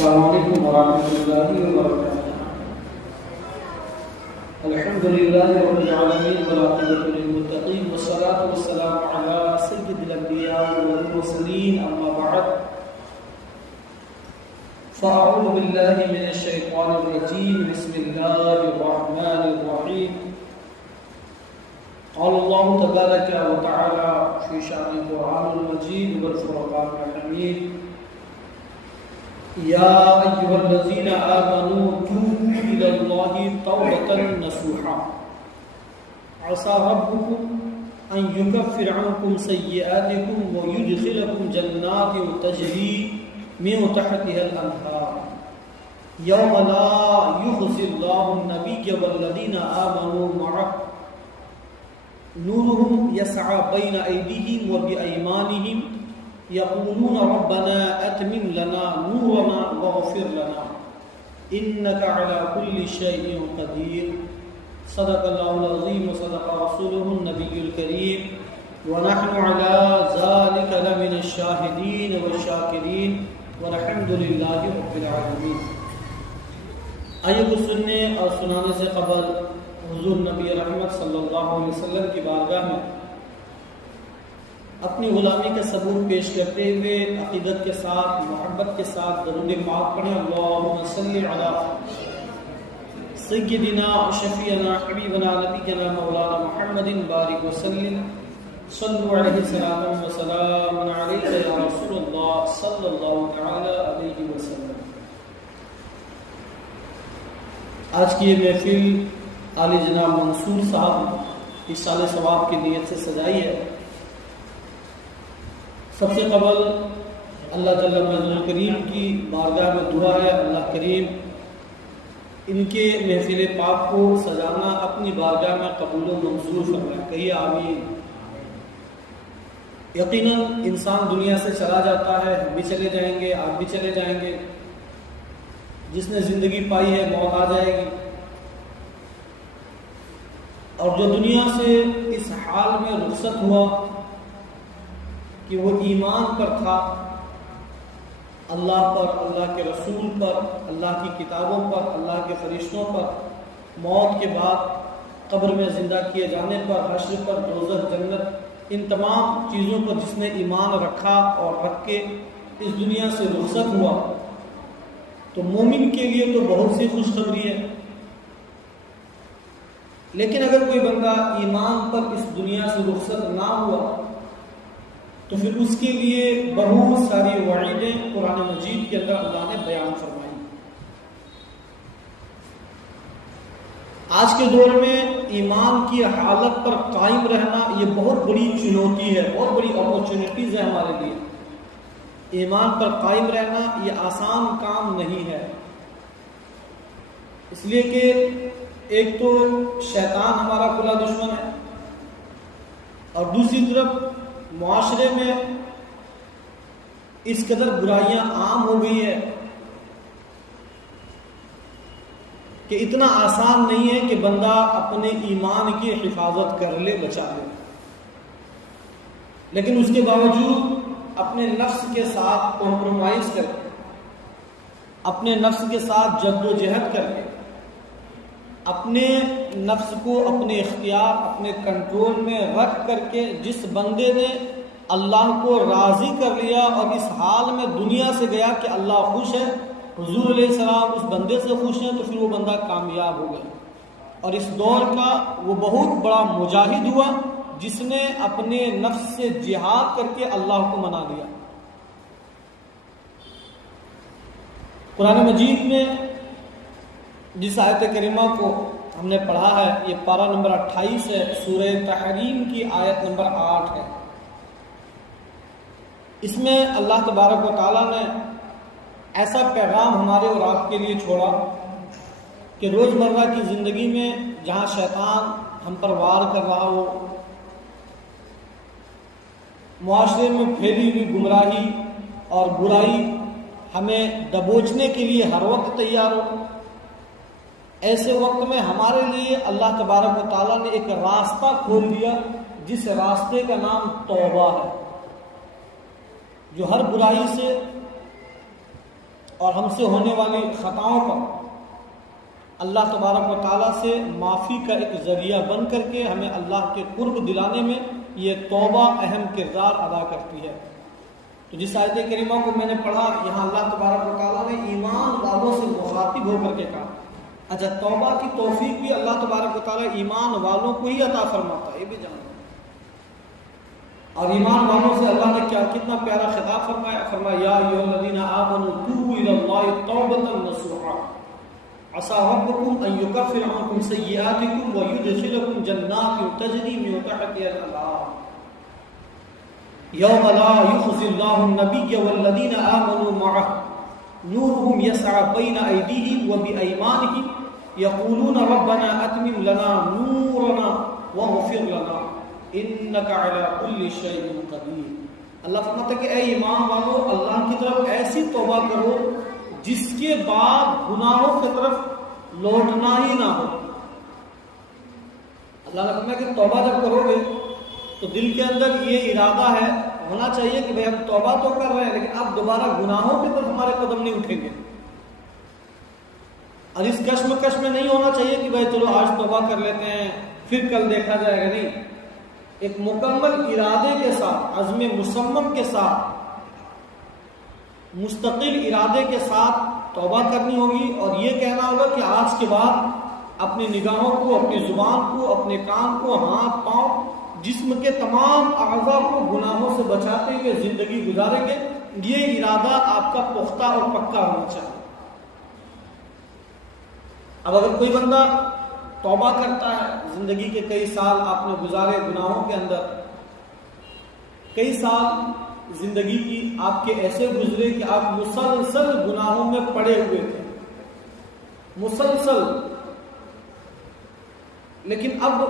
السلام علیکم ورحمۃ اللہ وبرکاتہ۔ الحمد للہ رب العالمین والعاقبۃ للمتقین والصلاۃ والسلام علی سید الانبیاء والمرسلین، اما بعد فاعوذ باللہ من الشیطان الرجیم، بسم اللہ الرحمن الرحیم۔ قال اللہ تبارک و تعالی فی شأن القرآن المجید والفرقان الحمید، یا ایھا الذین آمنوا توبوا الی اللہ توبۃ نصوحا عسى ربکم ان یکفر عنکم سیئاتکم ویدخلکم جنات تجری من تحتها الانہار یوم لا یخزی اللہ النبی والذین آمنوا معه نورهم يسعى بين أيديهم وبأيمانهم يقولون ربنا أتمم لنا نورنا واغفر لنا إنك على كل شيء قدير۔ صدق الله العظيم وصدق رسوله النبي الكريم ونحن على ذلك لمن الشاهدين والشاكرين والحمد لله رب العالمين۔ آیے کو سننے اور سنانے سے قبل حضور نبی رحمت صلی اللہ علیہ وسلم کی بارگاہ میں اپنی غلامی کا ثبوت پیش کرتے ہوئے عقیدت کے ساتھ، محبت کے ساتھ درود پاک پڑھیں۔ اللہم صلی علی سیدنا شفیعنا حبیبنا نبینا مولانا محمد بارک وسلم، صلو علیہ السلام وسلام علیک یا رسول اللہ صلی اللہ تعالی علیہ وسلم۔ آج کی یہ محفل عالی جناب منصور صاحب اصال ثواب کی نیت سے سجائی ہے۔ سب سے قبل اللہ جل مجدہ کریم کی بارگاہ میں دعا ہے، اللہ کریم ان کے محفل پاک کو سجانا اپنی بارگاہ میں قبول و منظور فرمائے، کہیے آمین۔ یقیناً انسان دنیا سے چلا جاتا ہے، ہم بھی چلے جائیں گے، آپ بھی چلے جائیں گے۔ جس نے زندگی پائی ہے موت آ جائے گی، اور جو دنیا سے اس حال میں رخصت ہوا کہ وہ ایمان پر تھا، اللہ پر، اللہ کے رسول پر، اللہ کی کتابوں پر، اللہ کے فرشتوں پر، موت کے بعد قبر میں زندہ کیے جانے پر، حشر پر، دوزخ، جنت، ان تمام چیزوں پر جس نے ایمان رکھا اور رکھ کے اس دنیا سے رخصت ہوا، تو مومن کے لیے تو بہت سی خوشخبری ہے۔ لیکن اگر کوئی بندہ ایمان پر اس دنیا سے رخصت نہ ہوا تو پھر اس کے لیے بہت ساری وعیدیں قرآن مجید کے اندر اللہ نے بیان فرمائی۔ آج کے دور میں ایمان کی حالت پر قائم رہنا یہ بہت بڑی چنوتی ہے، بہت بڑی اپورچونٹیز ہے ہمارے لیے۔ ایمان پر قائم رہنا یہ آسان کام نہیں ہے، اس لیے کہ ایک تو شیطان ہمارا کھلا دشمن ہے، اور دوسری طرف معاشرے میں اس قدر برائیاں عام ہو گئی ہے کہ اتنا آسان نہیں ہے کہ بندہ اپنے ایمان کی حفاظت کر لے، بچا لے۔ لیکن اس کے باوجود اپنے نفس کے ساتھ کمپرومائز کر کے، اپنے نفس کے ساتھ جد و جہد کر کے، اپنے نفس کو اپنے اختیار، اپنے کنٹرول میں رکھ کر کے جس بندے نے اللہ کو راضی کر لیا اور اس حال میں دنیا سے گیا کہ اللہ خوش ہے، حضور علیہ السلام اس بندے سے خوش ہیں، تو پھر وہ بندہ کامیاب ہو گیا۔ اور اس دور کا وہ بہت بڑا مجاہد ہوا جس نے اپنے نفس سے جہاد کر کے اللہ کو منا لیا۔ قرآن مجید میں جس آیت کریمہ کو ہم نے پڑھا ہے، یہ پارہ نمبر 28 ہے، سورہ تحریم کی آیت نمبر 8 ہے۔ اس میں اللہ تبارک و تعالیٰ نے ایسا پیغام ہمارے اور آپ کے لیے چھوڑا کہ روزمرہ کی زندگی میں جہاں شیطان ہم پر وار کر رہا ہو، معاشرے میں پھیلی ہوئی گمراہی اور برائی ہمیں دبوچنے کے لیے ہر وقت تیار ہو، ایسے وقت میں ہمارے لیے اللہ تبارک و تعالیٰ نے ایک راستہ کھول دیا جس راستے کا نام توبہ ہے، جو ہر برائی سے اور ہم سے ہونے والی خطاؤں پر اللہ تبارک و تعالیٰ سے معافی کا ایک ذریعہ بن کر کے ہمیں اللہ کے قرب دلانے میں یہ توبہ اہم کردار ادا کرتی ہے۔ تو جس آیت کریمہ کو میں نے پڑھا، یہاں اللہ تبارک و تعالیٰ نے ایمان والوں سے مخاطب ہو کر کے کہا۔ اچھا، توبہ کی توفیق بھی اللہ تبارک و تعالیٰ ایمان والوں کو ہی عطا فرماتا ہے، یہ بھی جانتے ہیں۔ اور ایمان والوں سے اللہ نے کتنا پیارا خطاب فرمایا، یا ایھا الذین آمنوا توبوا الی اللہ توبۃ نصوحا عسى ربكم ان يكفر عنكم سيئاتكم ويدخلكم جنات تجري من تحتها الانهار يوم لا يخزي الله النبي والذين آمنوا معه نورهم يسعى بين أيديهم وبأيمانهم يقولون ربنا أتمم لنا نورنا واغفر لنا إنك على كل شيء قدير۔ اللہ فرماتا ہے کہ اے ایمان والو، اللہ کی طرف ایسی توبہ کرو جس کے بعد گناہوں کی طرف لوٹنا ہی نہ ہو۔ اللہ نے فرمایا کہ توبہ جب کرو گے تو دل کے اندر یہ ارادہ ہے، ہونا چاہیے کہ بھئی ہم توبہ تو کر رہے ہیں لیکن اب دوبارہ گناہوں کی طرف ہمارے قدم نہیں اٹھیں گے۔ اور اس کشمکش میں نہیں ہونا چاہیے کہ بھئی چلو آج توبہ کر لیتے ہیں پھر کل دیکھا جائے گا، نہیں، ایک مکمل ارادے کے ساتھ، عزم مصمم کے ساتھ، مستقل ارادے کے ساتھ توبہ کرنی ہوگی، اور یہ کہنا ہوگا کہ آج کے بعد اپنی نگاہوں کو، اپنی زبان کو، اپنے کان کو، ہاتھ پاؤں، جسم کے تمام اعضاء کو گناہوں سے بچاتے ہوئے زندگی گزاریں گے۔ یہ ارادہ آپ کا پختہ اور پکا ہونا چاہیے۔ اب اگر کوئی بندہ توبہ کرتا ہے، زندگی کے کئی سال آپ نے گزارے گناہوں کے اندر، کئی سال زندگی کی آپ کے ایسے گزرے کہ آپ مسلسل گناہوں میں پڑے ہوئے تھے، مسلسل، لیکن اب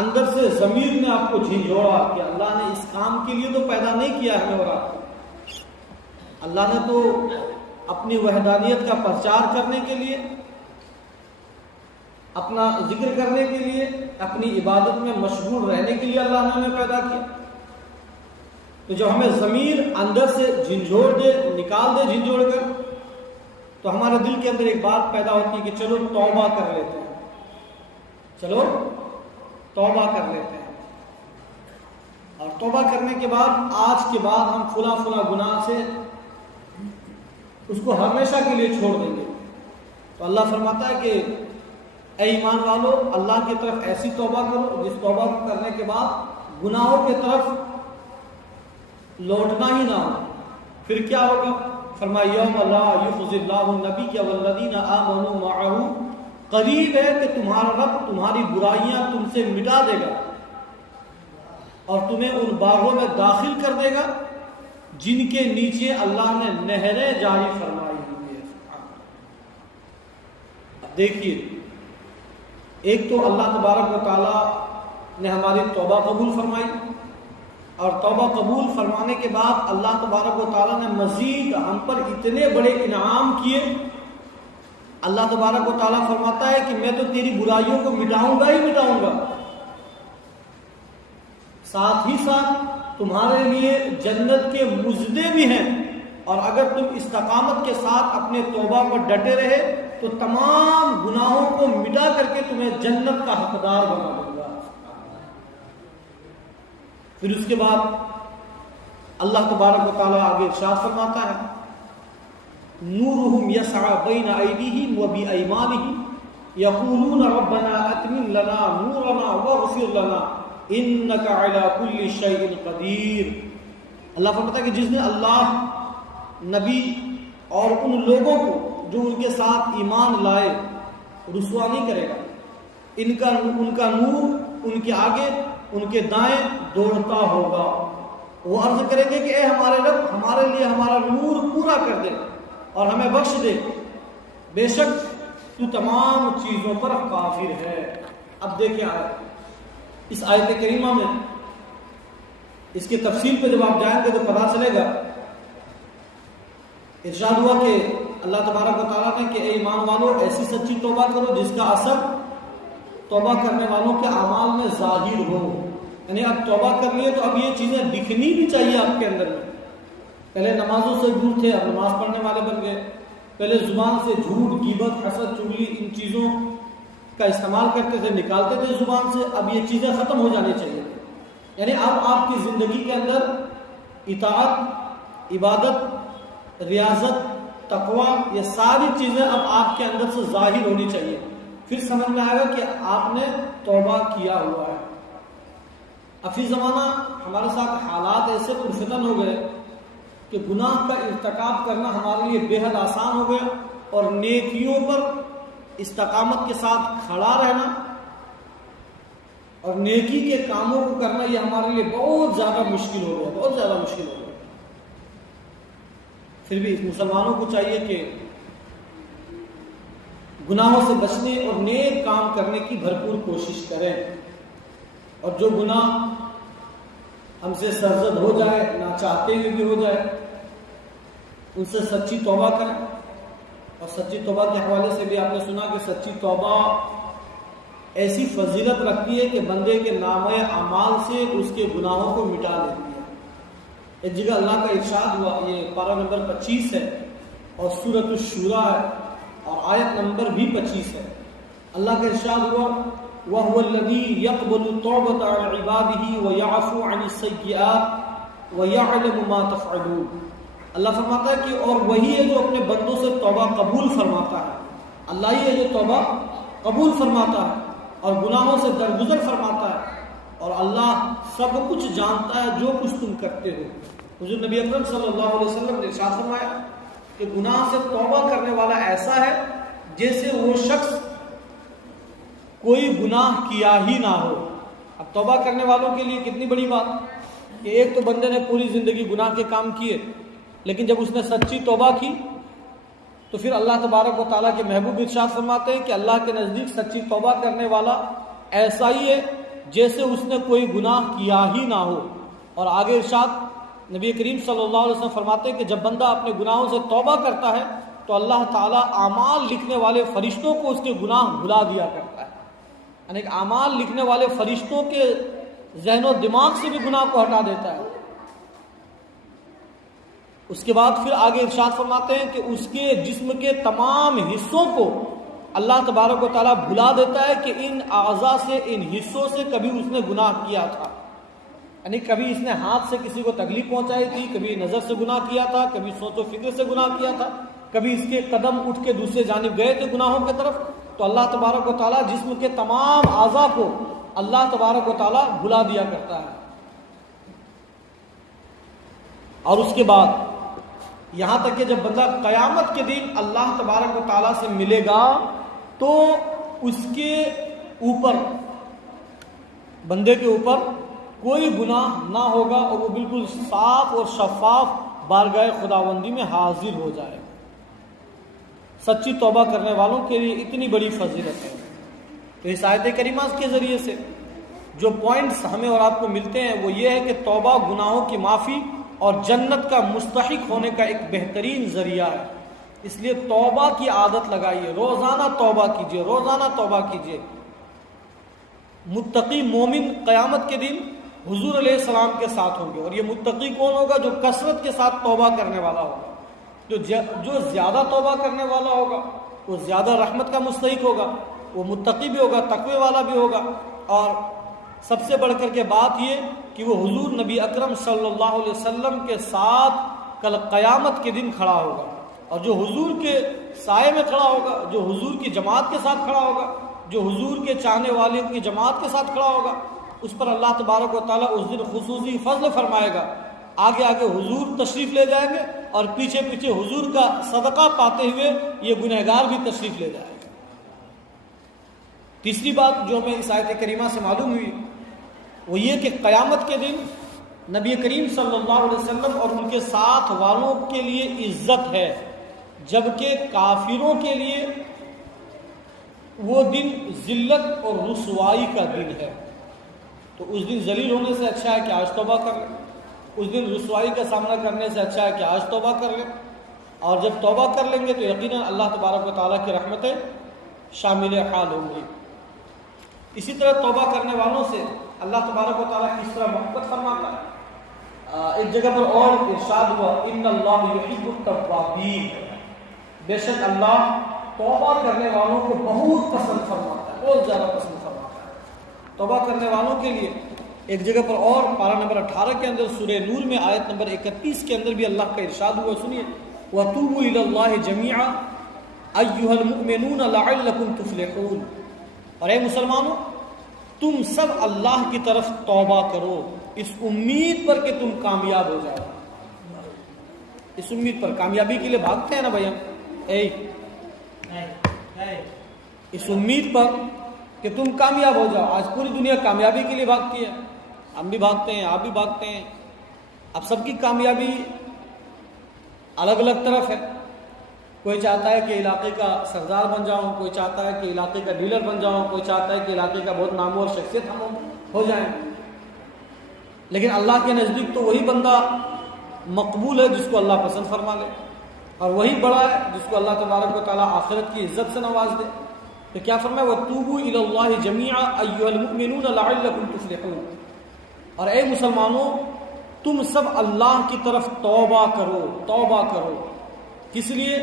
اندر سے ضمیر نے آپ کو جھنجھوڑا کہ اللہ نے اس کام کے لیے تو پیدا نہیں کیا ہمیں اور آپ کو، اللہ نے تو اپنی وحدانیت کا پرچار کرنے کے لیے، اپنا ذکر کرنے کے لیے، اپنی عبادت میں مشغول رہنے کے لیے اللہ نے ہمیں پیدا کیا۔ تو جب ہمیں ضمیر اندر سے جھنجھوڑ دے، نکال دے جھنجھوڑ کر، تو ہمارے دل کے اندر ایک بات پیدا ہوتی ہے کہ چلو توبہ کر لیتے ہیں، چلو توبہ کر لیتے ہیں۔ اور توبہ کرنے کے بعد آج کے بعد ہم فلاں گناہ سے اس کو ہمیشہ کے لیے چھوڑ دیں گے۔ تو اللہ فرماتا ہے کہ اے ایمان والو، اللہ کی طرف ایسی توبہ کرو جس توبہ کو کرنے کے بعد گناہوں کی طرف لوٹنا ہی نہ ہو۔ پھر کیا ہوگا؟ فرمایا یوم لا یخزی اللہ النبی والذین آمنوا معہ، قریب ہے کہ تمہارا رب تمہاری برائیاں تم سے مٹا دے گا اور تمہیں ان باغوں میں داخل کر دے گا جن کے نیچے اللہ نے نہریں جاری فرمائی ہوئی ہے۔ اب دیکھیے، ایک تو اللہ تبارک و تعالیٰ نے ہماری توبہ قبول فرمائی، اور توبہ قبول فرمانے کے بعد اللہ تبارک و تعالیٰ نے مزید ہم پر اتنے بڑے انعام کیے۔ اللہ تبارک و تعالیٰ فرماتا ہے کہ میں تو تیری برائیوں کو مٹاؤں گا ہی مٹاؤں گا، ساتھ ہی ساتھ تمہارے لیے جنت کے مزدے بھی ہیں، اور اگر تم استقامت کے ساتھ اپنے توبہ پر ڈٹے رہے تو تمام گناہوں کو مٹا کر کے تمہیں جنت کا حقدار بنا دوں گا۔ پھر اس کے بعد اللہ تبارک و تعالیٰ آگے ارشاد فرماتا ہے نورہم یسعی بین ایدیہم وبایمانہم یقولون ربنا اتمم لنا نورنا واغفر لنا انک علی کل شیء قدیر۔ اللہ فرماتا ہے کہ جس نے اللہ، نبی اور ان لوگوں کو جو ان کے ساتھ ایمان لائے رسوا نہیں کرے گا، ان کا نور ان کے آگے ان کے دائیں دوڑتا ہوگا۔ وہ عرض کریں گے کہ اے ہمارے رب، ہمارے لیے ہمارا نور پورا کر دے اور ہمیں بخش دے، بے شک تو تمام چیزوں پر قادر ہے۔ اب دیکھیں اس آیت کریمہ میں اس کی تفصیل پہ جب آپ جائیں گے تو پتہ چلے گا، ارشاد ہوا کہ اللہ تبارک و تعالیٰ نے کہ اے ایمان والو ایسی سچی توبہ کرو جس کا اثر توبہ کرنے والوں کے اعمال میں ظاہر ہو۔ یعنی اب توبہ کر لیے تو اب یہ چیزیں دکھنی بھی چاہیے آپ کے اندر میں۔ پہلے نمازوں سے دور تھے، اب نماز پڑھنے والے بن گئے، پہلے زبان سے جھوٹ، غیبت، حسد، چغلی ان چیزوں کا استعمال کرتے تھے، نکالتے تھے زبان سے، اب یہ چیزیں ختم ہو جانی چاہیے. یعنی اب آپ کی زندگی کے اندر اطاعت، عبادت، ریاضت، تقوی، یہ ساری چیزیں اب آپ کے اندر سے ظاہر ہونی چاہیے. پھر سمجھ میں آئے گا کہ آپ نے توبہ کیا ہوا ہے. اب فی زمانہ ہمارے ساتھ حالات ایسے پرفتن ہو گئے کہ گناہ کا ارتکاب کرنا ہمارے لیے بے حد آسان ہو گیا، اور نیکیوں پر استقامت کے ساتھ کھڑا رہنا اور نیکی کے کاموں کو کرنا یہ ہمارے لیے بہت زیادہ مشکل ہو گیا، بہت زیادہ مشکل ہو گیا. پھر بھی مسلمانوں کو چاہیے کہ گناہوں سے بچنے اور نیک کام کرنے کی بھرپور کوشش کریں، اور جو گناہ ہم سے سرزد ہو جائے، نہ چاہتے ہوئے بھی ہو جائے، ان سے سچی توبہ کریں. اور سچی توبہ کے حوالے سے بھی آپ نے سنا کہ سچی توبہ ایسی فضیلت رکھتی ہے کہ بندے کے نامۂ اعمال سے اس کے گناہوں کو مٹا دیتی ہے. ایک جگہ اللہ کا ارشاد ہوا، یہ پارہ نمبر 25 ہے اور سورۃ الشورى ہے اور آیت نمبر بھی 25 ہے. اللہ کا ارشاد ہوا وَهُوَ الَّذِي يَقْبَلُ التَّوْبَةَ عَنْ عِبَادِهِ وَيَعْفُو عَنِ السَّيِّئَاتِ وَيَعْلَمُ مَا تَفْعَلُونَ. اللہ فرماتا ہے کہ اور وہی ہے جو اپنے بندوں سے توبہ قبول فرماتا ہے. اللہ ہی ہے جو توبہ قبول فرماتا ہے اور گناہوں سے درگزر فرماتا ہے، اور اللہ سب کچھ جانتا ہے جو کچھ تم کرتے ہو. حضور نبی اکرم صلی اللہ علیہ وسلم نے ارشاد فرمایا کہ گناہ سے توبہ کرنے والا ایسا ہے جیسے وہ شخص کوئی گناہ کیا ہی نہ ہو. اب توبہ کرنے والوں کے لیے کتنی بڑی بات کہ ایک تو بندے نے پوری زندگی گناہ کے کام کیے، لیکن جب اس نے سچی توبہ کی تو پھر اللہ تبارک و تعالیٰ کے محبوب ارشاد فرماتے ہیں کہ اللہ کے نزدیک سچی توبہ کرنے والا ایسا ہی ہے جیسے اس نے کوئی گناہ کیا ہی نہ ہو. اور آگے ارشاد نبی کریم صلی اللہ علیہ وسلم فرماتے ہیں کہ جب بندہ اپنے گناہوں سے توبہ کرتا ہے تو اللہ تعالیٰ اعمال لکھنے والے فرشتوں کو اس کے گناہ بھلا دیا کرتا ہے. یعنی کہ اعمال لکھنے والے فرشتوں کے ذہن و دماغ سے بھی گناہ کو ہٹا دیتا ہے. اس کے بعد پھر آگے ارشاد فرماتے ہیں کہ اس کے جسم کے تمام حصوں کو اللہ تبارک و تعالیٰ بھلا دیتا ہے کہ ان اعضاء سے، ان حصوں سے کبھی اس نے گناہ کیا تھا. یعنی کبھی اس نے ہاتھ سے کسی کو تکلیف پہنچائی تھی، کبھی نظر سے گناہ کیا تھا، کبھی سوچ و فکر سے گناہ کیا تھا، کبھی اس کے قدم اٹھ کے دوسرے جانب گئے تھے گناہوں کی طرف. تو اللہ تبارک و تعالیٰ جسم کے تمام اعضاء کو اللہ تبارک و تعالیٰ بھلا دیا کرتا ہے. اور اس کے بعد یہاں تک کہ جب بندہ قیامت کے دن اللہ تبارک و تعالیٰ سے ملے گا تو اس کے اوپر، بندے کے اوپر کوئی گناہ نہ ہوگا اور وہ بالکل صاف اور شفاف بارگاہ خداوندی میں حاضر ہو جائے. سچی توبہ کرنے والوں کے لیے اتنی بڑی فضیلت ہے. تو اس آیت کریمہ کے ذریعے سے جو پوائنٹس ہمیں اور آپ کو ملتے ہیں وہ یہ ہے کہ توبہ گناہوں کی معافی اور جنت کا مستحق ہونے کا ایک بہترین ذریعہ ہے. اس لیے توبہ کی عادت لگائیے، روزانہ توبہ کیجیے، روزانہ توبہ کیجیے. متقی مومن قیامت کے دن حضور علیہ السلام کے ساتھ ہوں گے، اور یہ متقی کون ہوگا؟ جو کثرت کے ساتھ توبہ کرنے والا ہوگا. جو زیادہ توبہ کرنے والا ہوگا وہ زیادہ رحمت کا مستحق ہوگا، وہ متقی بھی ہوگا، تقوی والا بھی ہوگا. اور سب سے بڑھ کر کے بات یہ کہ وہ حضور نبی اکرم صلی اللہ علیہ وسلم کے ساتھ کل قیامت کے دن کھڑا ہوگا. اور جو حضور کے سائے میں کھڑا ہوگا، جو حضور کی جماعت کے ساتھ کھڑا ہوگا، جو حضور کے چاہنے والوں کی جماعت کے ساتھ کھڑا ہوگا، اس پر اللہ تبارک و تعالیٰ اس دن خصوصی فضل فرمائے گا. آگے آگے حضور تشریف لے جائیں گے اور پیچھے پیچھے حضور کا صدقہ پاتے ہوئے یہ گنہگار بھی تشریف لے جائیں گے. تیسری بات جو ہمیں اس آیت کریمہ سے معلوم ہوئی وہ یہ کہ قیامت کے دن نبی کریم صلی اللہ علیہ وسلم اور ان کے ساتھ والوں کے لیے عزت ہے، جبکہ کافروں کے لیے وہ دن ذلت اور رسوائی کا دن ہے. تو اس دن ذلیل ہونے سے اچھا ہے کہ آج توبہ کر لیں، اس دن رسوائی کا سامنا کرنے سے اچھا ہے کہ آج توبہ کر لیں. اور جب توبہ کر لیں گے تو یقیناً اللہ تبارک و تعالیٰ کی رحمتیں شامل حال ہوں گی. اسی طرح توبہ کرنے والوں سے اللہ تبارک و تعالیٰ کس طرح محبت فرماتا ہے. ایک جگہ پر اور ارشاد ہوا ان اللہ یحب التوابین، بے شک اللہ توبہ کرنے والوں کو بہت پسند فرماتا ہے، بہت زیادہ پسند فرماتا ہے توبہ کرنے والوں کے لیے۔ ایک جگہ پر اور پارہ نمبر 18 کے اندر سورہ نور میں آیت نمبر 31 کے اندر بھی اللہ کا ارشاد ہوا، سنیے، وَتُوبُوا إِلَى اللَّهِ جَمِيعًا أَيُّهَا الْمُؤْمِنُونَ لَعَلَّكُمْ تُفْلِحُونَ، اور اے مسلمانوں تم سب اللہ کی طرف توبہ کرو اس امید پر کہ تم کامیاب ہو جاؤ۔ اس امید پر، کامیابی کے لیے بھاگتے ہیں نا بھائی ہم، اس امید پر کہ تم کامیاب ہو جاؤ۔ آج پوری دنیا کامیابی کے لیے بھاگتی ہے، ہم بھی بھاگتے ہیں، آپ بھی بھاگتے ہیں۔ اب سب کی کامیابی الگ الگ طرف ہے، کوئی چاہتا ہے کہ علاقے کا سردار بن جاؤں، کوئی چاہتا ہے کہ علاقے کا ڈیلر بن جاؤں، کوئی چاہتا ہے کہ علاقے کا بہت نامور شخصیت ہم ہو جائیں۔ لیکن اللہ کے نزدیک تو وہی بندہ مقبول ہے جس کو اللہ پسند فرما لے، اور وہی بڑا ہے جس کو اللہ تبارک و تعالیٰ آخرت کی عزت سے نواز دے۔ تو کیا فرمایا، وَتُوبُوا إِلَى اللَّهِ جَمِيعًا أَيُّهَا الْمُؤْمِنُونَ لَعَلَّكُمْ تُفْلِحُونَ، اور اے مسلمانوں تم سب اللہ کی طرف توبہ کرو، توبہ کرو، کس لیے؟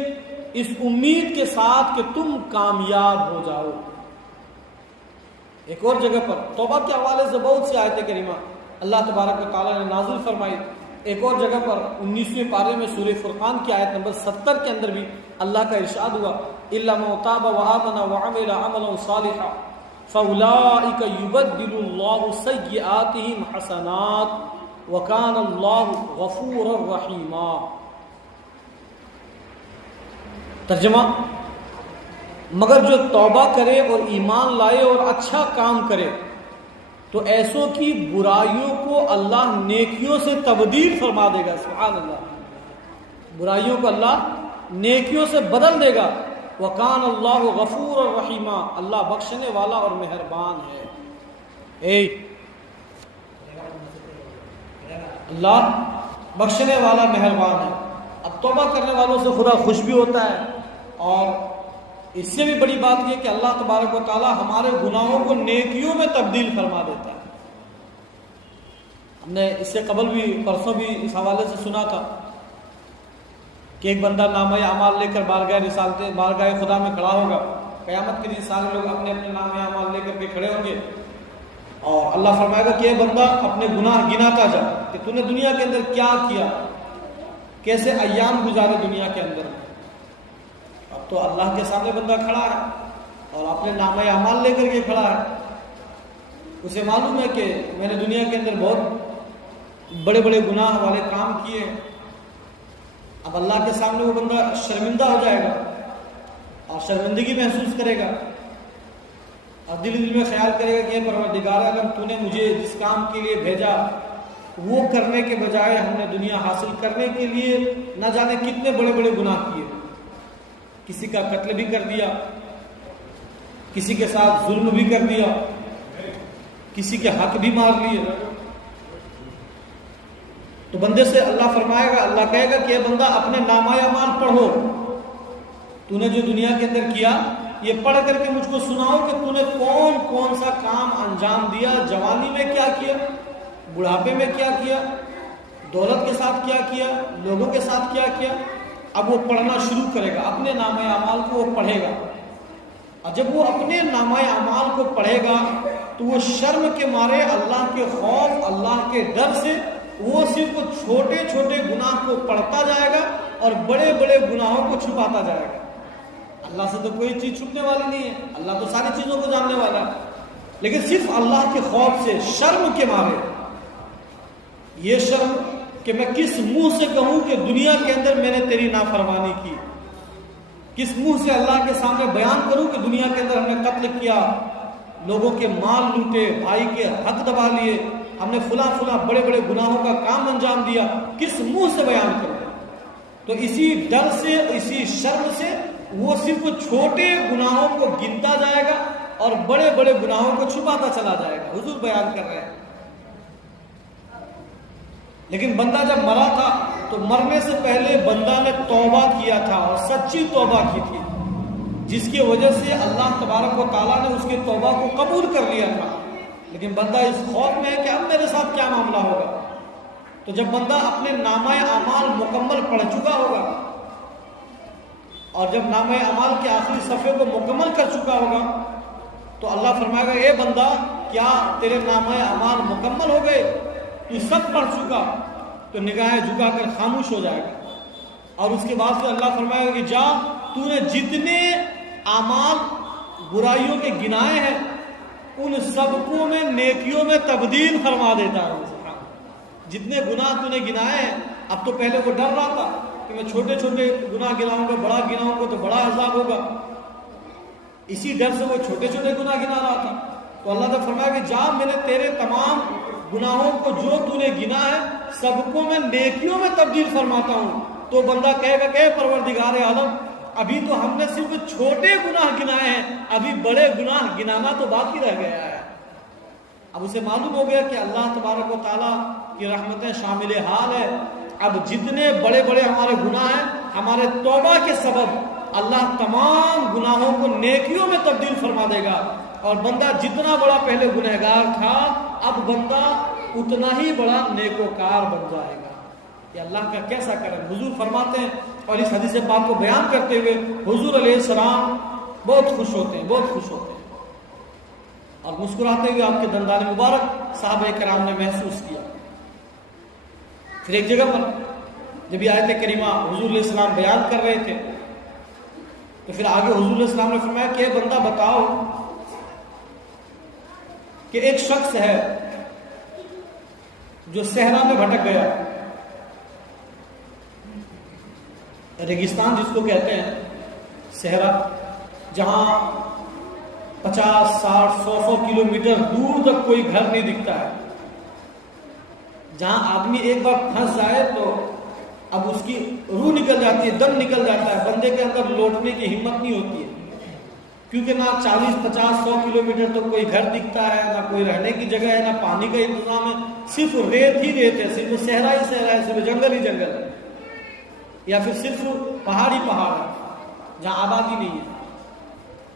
اس امید کے ساتھ کہ تم کامیاب ہو جاؤ۔ ایک اور جگہ پر توبہ کے حوالے سے بہت سی آیت کریمہ اللہ تبارک و تعالیٰ نے نازل فرمائی۔ ایک اور جگہ پر 19ویں پارے میں سورہ فرقان کی آیت نمبر 70 کے اندر بھی اللہ کا ارشاد ہوا، إِلَّا مَن تَابَ وَآمَنَ وَعَمِلَ عَمَلًا صَالِحًا فَأُولَٰئِكَ يُبَدِّلُ اللَّهُ سَيِّئَاتِهِمْ حَسَنَاتٍ وَكَانَ اللَّهُ غَفُورًا رَحِيمًا۔ ترجمہ، مگر جو توبہ کرے اور ایمان لائے اور اچھا کام کرے تو ایسوں کی برائیوں کو اللہ نیکیوں سے تبدیل فرما دے گا۔ سبحان اللہ، برائیوں کو اللہ نیکیوں سے بدل دے گا۔ وَكَانَ اللَّهُ غَفُورًا رَحِيمًا، اللہ بخشنے والا اور مہربان ہے۔ اللہ بخشنے والا مہربان ہے۔ اب توبہ کرنے والوں سے خدا خوش بھی ہوتا ہے، اور اس سے بھی بڑی بات یہ کہ اللہ تبارک و تعالی ہمارے گناہوں کو نیکیوں میں تبدیل فرما دیتا ہے۔ ہم نے اس سے قبل بھی پرسوں بھی اس حوالے سے سنا تھا کہ ایک بندہ نامہ اعمال لے کر بارگاہ خدا میں کھڑا ہوگا، قیامت کے دن سارے لوگ اپنے اپنے نامہ اعمال لے کر کے کھڑے ہوں گے، اور اللہ فرمائے گا کہ اے بندہ اپنے گناہ گناتا جا کہ تو نے دنیا کے اندر کیا کیا، کیسے ایام گزارے دنیا کے اندر۔ اب تو اللہ کے سامنے بندہ کھڑا ہے اور اپنے نامہ اعمال لے کر کے کھڑا ہے، اسے معلوم ہے کہ میں نے دنیا کے اندر بہت بڑے بڑے گناہ والے کام کیے۔ اب اللہ کے سامنے وہ بندہ شرمندہ ہو جائے گا اور شرمندگی محسوس کرے گا، اور دل میں خیال کرے گا کہ پروردگار اگر تو نے مجھے جس کام کے لیے بھیجا وہ کرنے کے بجائے ہم نے دنیا حاصل کرنے کے لیے نہ جانے کتنے بڑے بڑے گناہ کیے، کسی کا قتل بھی کر دیا، کسی کے ساتھ ظلم بھی کر دیا، کسی کے حق بھی مار لیے۔ تو بندے سے اللہ فرمائے گا، اللہ کہے گا کہ یہ بندہ اپنے نامہ اعمال پڑھو، تو نے جو دنیا کے اندر کیا یہ پڑھ کر کے مجھ کو سناؤ کہ تو نے کون کون سا کام انجام دیا، جوانی میں کیا کیا، بڑھاپے میں کیا کیا، دولت کے ساتھ کیا کیا، لوگوں کے ساتھ کیا کیا۔ اب وہ پڑھنا شروع کرے گا، اپنے نامہ اعمال کو وہ پڑھے گا، اور جب وہ اپنے نامہ اعمال کو پڑھے گا تو وہ شرم کے مارے، اللہ کے خوف، اللہ کے ڈر سے وہ صرف چھوٹے چھوٹے گناہ کو پڑھتا جائے گا اور بڑے بڑے گناہوں کو چھپاتا جائے گا۔ اللہ سے تو کوئی چیز چھپنے والی نہیں ہے، اللہ تو ساری چیزوں کو جاننے والا ہے، لیکن صرف اللہ کے خوف سے، شرم کے مارے، یہ شرم کہ میں کس منہ سے کہوں کہ دنیا کے اندر میں نے تیری نافرمانی کی، کس منہ سے اللہ کے سامنے بیان کروں کہ دنیا کے اندر ہم نے قتل کیا، لوگوں کے مال لوٹے، بھائی کے حق دبا لیے، ہم نے فلاں فلاں بڑے بڑے گناہوں کا کام انجام دیا، کس منہ سے بیان کروں؟ تو اسی ڈر سے، اسی شرم سے وہ صرف چھوٹے گناہوں کو گنتا جائے گا اور بڑے بڑے گناہوں کو چھپاتا چلا جائے گا۔ حضور بیان کر رہے ہیں۔ لیکن بندہ جب مرا تھا تو مرنے سے پہلے بندہ نے توبہ کیا تھا، اور سچی توبہ کی تھی، جس کی وجہ سے اللہ تبارک و تعالیٰ نے اس کی توبہ کو قبول کر لیا تھا۔ لیکن بندہ اس خوف میں ہے کہ اب میرے ساتھ کیا معاملہ ہوگا۔ تو جب بندہ اپنے نامہ اعمال مکمل پڑھ چکا ہوگا اور جب نامہ اعمال کے آخری صفحے کو مکمل کر چکا ہوگا تو اللہ فرمائے گا اے بندہ کیا تیرے نامہ اعمال مکمل ہو گئے؟ تو سب پڑھ چکا تو نگاہیں جھکا کر خاموش ہو جائے گا، اور اس کے بعد سے اللہ فرمائے گا کہ جا تو نے جتنے اعمال برائیوں کے گنائے ہیں ان سب کو میں نیکیوں میں تبدیل فرما دیتا ہوں۔ جتنے گناہ تو نے گنائے ہیں، اب تو پہلے وہ ڈر رہا تھا کہ میں چھوٹے چھوٹے گناہ گناؤں گا، بڑا گناؤں گا تو بڑا عذاب ہوگا، اسی ڈر سے وہ چھوٹے چھوٹے گناہ گنا رہا تھا۔ تو اللہ نے فرمایا کہ جا میں نے تیرے تمام گناہوں کو جو تو نے گنا ہے سب کو میں نیکیوں میں تبدیل فرماتا ہوں۔ تو بندہ کہے گا کہ پروردگار عالم ابھی تو ہم نے صرف چھوٹے گناہ گنائے ہیں، ابھی بڑے گناہ گنانا تو باقی رہ گیا ہے۔ اب اسے معلوم ہو گیا کہ اللہ تبارک و تعالیٰ کی رحمتیں شامل حال ہے، اب جتنے بڑے بڑے ہمارے گناہ ہیں ہمارے توبہ کے سبب اللہ تمام گناہوں کو نیکیوں میں تبدیل فرما دے گا، اور بندہ جتنا بڑا پہلے گنہگار تھا اب بندہ اتنا ہی بڑا نیکوکار بن جائے گا۔ یہ اللہ کا کیسا کرم۔ حضور فرماتے ہیں، اور اس حدیث پاک کو بیان کرتے ہوئے حضور علیہ السلام بہت خوش ہوتے ہیں، بہت خوش ہوتے ہیں، اور مسکراتے ہوئے آپ کے دندان مبارک صحابہ کرام نے محسوس کیا۔ پھر ایک جگہ پر جب یہ آیت کریمہ حضور علیہ السلام بیان کر رہے تھے تو پھر آگے حضور علیہ السلام نے فرمایا کہ بندہ بتاؤ کہ ایک شخص ہے جو صحرا میں بھٹک گیا، ریگستان جس کو کہتے ہیں، صحرا، جہاں 50، 60، 100 کلومیٹر دور تک کوئی گھر نہیں دکھتا ہے، جہاں آدمی ایک بار پھنس جائے تو اب اس کی روح نکل جاتی ہے، دم نکل جاتا ہے، بندے کے اندر لوٹنے کی ہمت نہیں ہوتی ہے، کیونکہ نہ 40، 50، 100 کلومیٹر تک کوئی گھر دکھتا ہے، نہ کوئی رہنے کی جگہ ہے، نہ پانی کا انتظام ہے، صرف ریت ہی ریت ہے، صرف صحرا ہی صحرا ہے، صرف جنگل ہی جنگل ہے، یا پھر صرف پہاڑی پہاڑ ہے جہاں آبادی نہیں ہے۔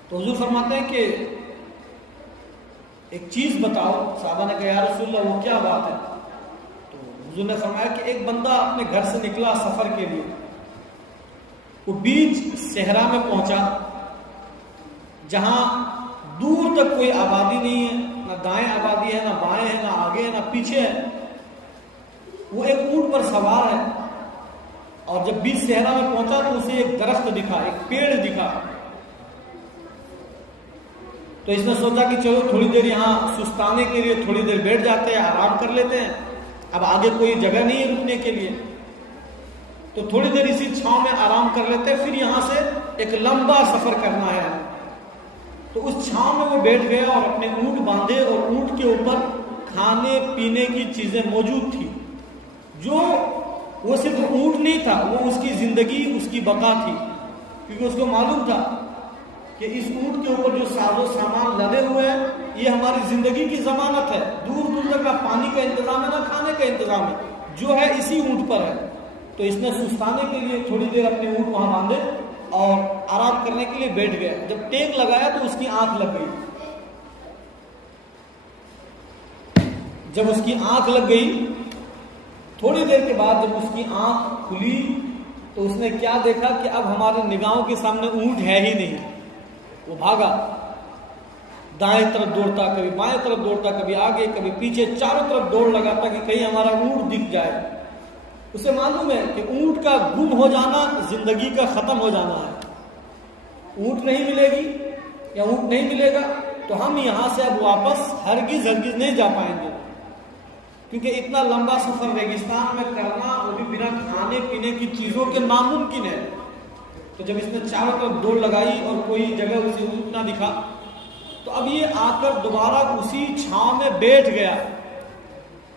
تو حضور فرماتے ہیں کہ ایک چیز بتاؤ۔ صحابہ نے کہا یا رسول اللہ وہ کیا بات ہے؟ تو حضور نے فرمایا کہ ایک بندہ اپنے گھر سے نکلا سفر کے لیے، وہ بیچ صحرا میں پہنچا جہاں دور تک کوئی آبادی نہیں ہے، نہ دائیں آبادی ہے، نہ بائیں ہے، نہ آگے ہے، نہ پیچھے ہے۔ وہ ایک اونٹ پر سوار ہے، اور جب بیچ صحرا میں پہنچا تو اسے ایک درخت دکھا، ایک پیڑ دکھا، تو اس نے سوچا کہ چلو تھوڑی دیر یہاں سستانے کے لیے تھوڑی دیر بیٹھ جاتے ہیں، آرام کر لیتے ہیں، اب آگے کوئی جگہ نہیں ہے رکنے کے لیے، تو تھوڑی دیر اسی چھاؤں میں آرام کر لیتے ہیں، پھر یہاں سے ایک لمبا سفر کرنا ہے۔ تو اس چھاؤں میں وہ بیٹھ گیا اور اپنے اونٹ باندھے، اور اونٹ کے اوپر کھانے پینے کی چیزیں موجود تھی، جو وہ صرف اونٹ نہیں تھا، وہ اس کی زندگی، اس کی بقا تھی، کیونکہ اس کو معلوم تھا کہ اس اونٹ کے اوپر جو ساز و سامان لدے ہوئے ہیں یہ ہماری زندگی کی ضمانت ہے، دور دور تک نہ پانی کا انتظام ہے نہ کھانے کا انتظام ہے، جو ہے اسی اونٹ پر ہے۔ تو اس نے سستانے کے لیے تھوڑی دیر اپنے اونٹ وہاں باندھے اور آرام کرنے کے لیے بیٹھ گیا۔ جب ٹیک لگایا تو اس کی آنکھ لگ گئی، جب اس کی آنکھ لگ گئی تھوڑی دیر کے بعد جب اس کی آنکھ کھلی تو اس نے کیا دیکھا کہ اب ہمارے نگاہوں کے سامنے اونٹ ہے ہی نہیں۔ وہ بھاگا، دائیں طرف دوڑتا، کبھی بائیں طرف دوڑتا، کبھی آگے کبھی پیچھے، چاروں طرف دوڑ لگاتا کہ کہیں ہمارا اونٹ دکھ جائے۔ اسے معلوم ہے کہ اونٹ کا گم ہو جانا زندگی کا ختم ہو جانا ہے، اونٹ نہیں ملے گی یا اونٹ نہیں ملے گا تو ہم یہاں سے اب واپس ہرگز نہیں جا پائیں گے، کیونکہ اتنا لمبا سفر ریگستان میں کرنا وہ بھی بنا کھانے پینے کی چیزوں کے ناممکن ہے۔ تو جب اس نے چاروں طرف دوڑ لگائی اور کوئی جگہ اسے اونٹ نہ دکھا تو اب یہ آ کر دوبارہ اسی چھاؤں میں بیٹھ گیا،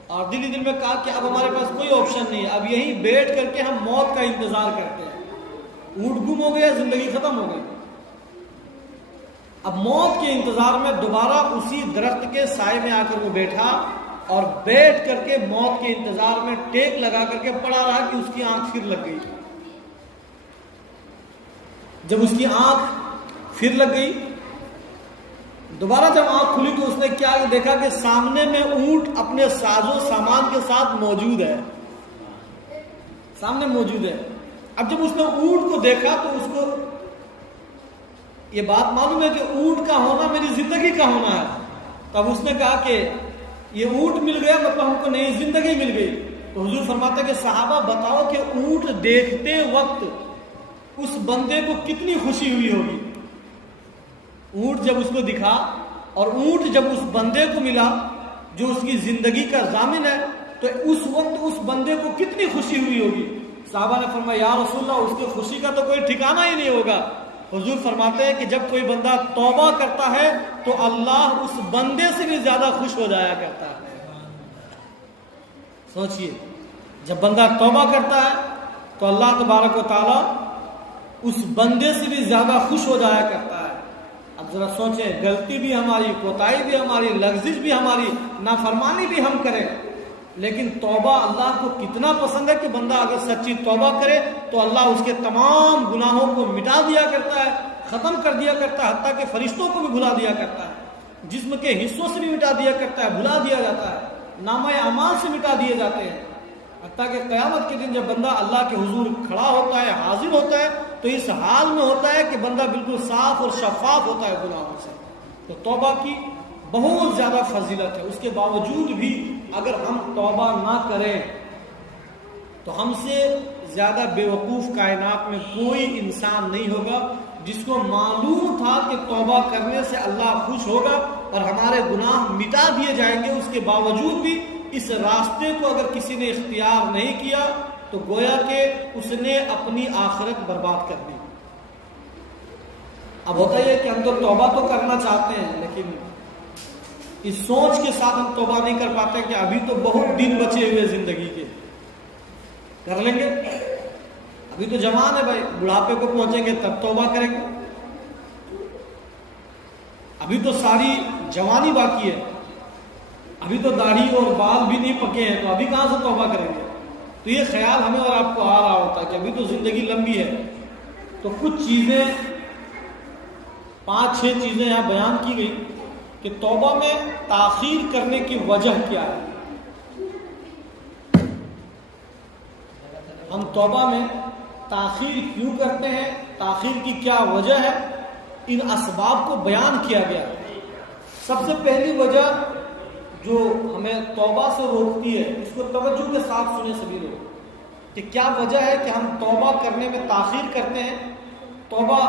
اور دل ہی دل میں کہا کہ اب ہمارے پاس کوئی آپشن نہیں ہے، اب یہیں بیٹھ کر کے ہم موت کا انتظار کرتے ہیں۔ اونٹ گم ہو گیا، زندگی ختم ہو گئی، اب موت کے انتظار میں دوبارہ اسی درخت کے سائے میں آ کر وہ بیٹھا، اور بیٹھ کر کے موت کے انتظار میں ٹیک لگا کر کے پڑا رہا کہ اس کی آنکھ پھر لگ گئی۔ جب اس کی آنکھ پھر لگ گئی، دوبارہ جب آنکھ کھلی تو اس نے کیا دیکھا کہ سامنے میں اونٹ اپنے ساز و سامان کے ساتھ موجود ہے، سامنے موجود ہے۔ اب جب اس نے اونٹ کو دیکھا تو اس کو یہ بات معلوم ہے کہ اونٹ کا ہونا میری زندگی کا ہونا ہے. تب اس نے کہا کہ یہ اونٹ مل گیا مطلب ہم کو نئی زندگی مل گئی. تو حضور فرماتے ہیں کہ صحابہ بتاؤ کہ اونٹ دیکھتے وقت اس بندے کو کتنی خوشی ہوئی ہوگی. اونٹ جب اس کو دکھا اور اونٹ جب اس بندے کو ملا جو اس کی زندگی کا ضامن ہے تو اس وقت اس بندے کو کتنی خوشی ہوئی ہوگی. صحابہ نے فرمایا یا رسول اللہ اس کی خوشی کا تو کوئی ٹھکانہ ہی نہیں ہوگا. حضور فرماتے ہیں کہ جب کوئی بندہ توبہ کرتا ہے تو اللہ اس بندے سے بھی زیادہ خوش ہو جایا کرتا ہے. سوچئے جب بندہ توبہ کرتا ہے تو اللہ تبارک و تعالی اس بندے سے بھی زیادہ خوش ہو جایا کرتا ہے. اب ذرا سوچیں غلطی بھی ہماری, کوتاہی بھی ہماری, لغزش بھی ہماری, نافرمانی بھی ہم کریں, لیکن توبہ اللہ کو کتنا پسند ہے کہ بندہ اگر سچی توبہ کرے تو اللہ اس کے تمام گناہوں کو مٹا دیا کرتا ہے, ختم کر دیا کرتا ہے, حتیٰ کہ فرشتوں کو بھی بھلا دیا کرتا ہے, جسم کے حصوں سے بھی مٹا دیا کرتا ہے, بھلا دیا جاتا ہے, نامہ اعمال سے مٹا دیے جاتے ہیں. حتیٰ کہ قیامت کے دن جب بندہ اللہ کے حضور کھڑا ہوتا ہے, حاضر ہوتا ہے, تو اس حال میں ہوتا ہے کہ بندہ بالکل صاف اور شفاف ہوتا ہے گناہوں سے. تو توبہ کی بہت زیادہ فضیلت ہے. اس کے باوجود بھی اگر ہم توبہ نہ کریں تو ہم سے زیادہ بیوقوف کائنات میں کوئی انسان نہیں ہوگا جس کو معلوم تھا کہ توبہ کرنے سے اللہ خوش ہوگا اور ہمارے گناہ مٹا دیے جائیں گے. اس کے باوجود بھی اس راستے کو اگر کسی نے اختیار نہیں کیا تو گویا کہ اس نے اپنی آخرت برباد کر دی. اب ہوتا یہ کہ ہم تو توبہ تو کرنا چاہتے ہیں لیکن اس سوچ کے ساتھ ہم توبہ نہیں کر پاتے کہ ابھی تو بہت دن بچے ہوئے زندگی کے, کر لیں گے, ابھی تو جوان ہے بھائی, بڑھاپے کو پہنچیں گے تب توبہ کریں گے, ابھی تو ساری جوانی باقی ہے, ابھی تو داڑھی اور بال بھی نہیں پکے ہیں, تو ابھی کہاں سے توبہ کریں گے. تو یہ خیال ہمیں اور آپ کو آ رہا ہوتا ہے کہ ابھی تو زندگی لمبی ہے. تو کچھ چیزیں 5-6 چیزیں یہاں بیان کی گئی کہ توبہ میں تاخیر کرنے کی وجہ کیا ہے. ہم توبہ میں تاخیر کیوں کرتے ہیں, تاخیر کی کیا وجہ ہے, ان اسباب کو بیان کیا گیا. سب سے پہلی وجہ جو ہمیں توبہ سے روکتی ہے, اس کو توجہ کے ساتھ سنیں سبھی لوگ, کہ کیا وجہ ہے کہ ہم توبہ کرنے میں تاخیر کرتے ہیں, توبہ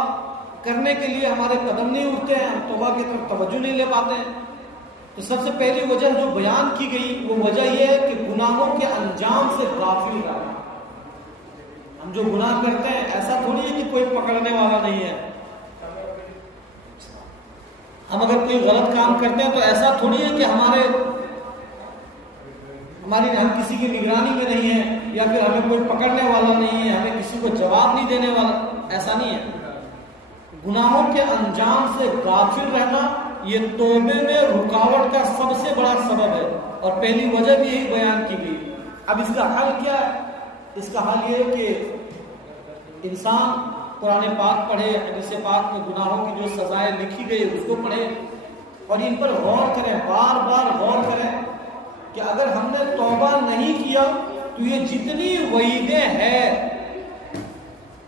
کرنے کے لیے ہمارے قدم نہیں اٹھتے ہیں, ہم توبہ کی طرف توجہ نہیں لے پاتے ہیں. تو سب سے پہلی وجہ جو بیان کی گئی وہ وجہ یہ ہے کہ گناہوں کے انجام سے غافل رہنا. ہم جو گناہ کرتے ہیں ایسا تھوڑی ہے کہ کوئی پکڑنے والا نہیں ہے. ہم اگر کوئی غلط کام کرتے ہیں تو ایسا تھوڑی ہے کہ ہم کسی کی نگرانی میں نہیں ہے, یا پھر ہمیں کوئی پکڑنے والا نہیں ہے, ہمیں کسی کو جواب نہیں دینے والا, ایسا نہیں ہے. گناہوں کے انجام سے غافل رہنا یہ توبے میں رکاوٹ کا سب سے بڑا سبب ہے, اور پہلی وجہ بھی یہی بیان کی گئی. اب اس کا حل کیا ہے؟ اس کا حل یہ ہے کہ انسان قرآن پاک پڑھے, حدیث پاک میں گناہوں کی جو سزائیں لکھی گئی اس کو پڑھے اور ان پر غور کریں, بار بار غور کریں کہ اگر ہم نے توبہ نہیں کیا تو یہ جتنی وعیدیں ہیں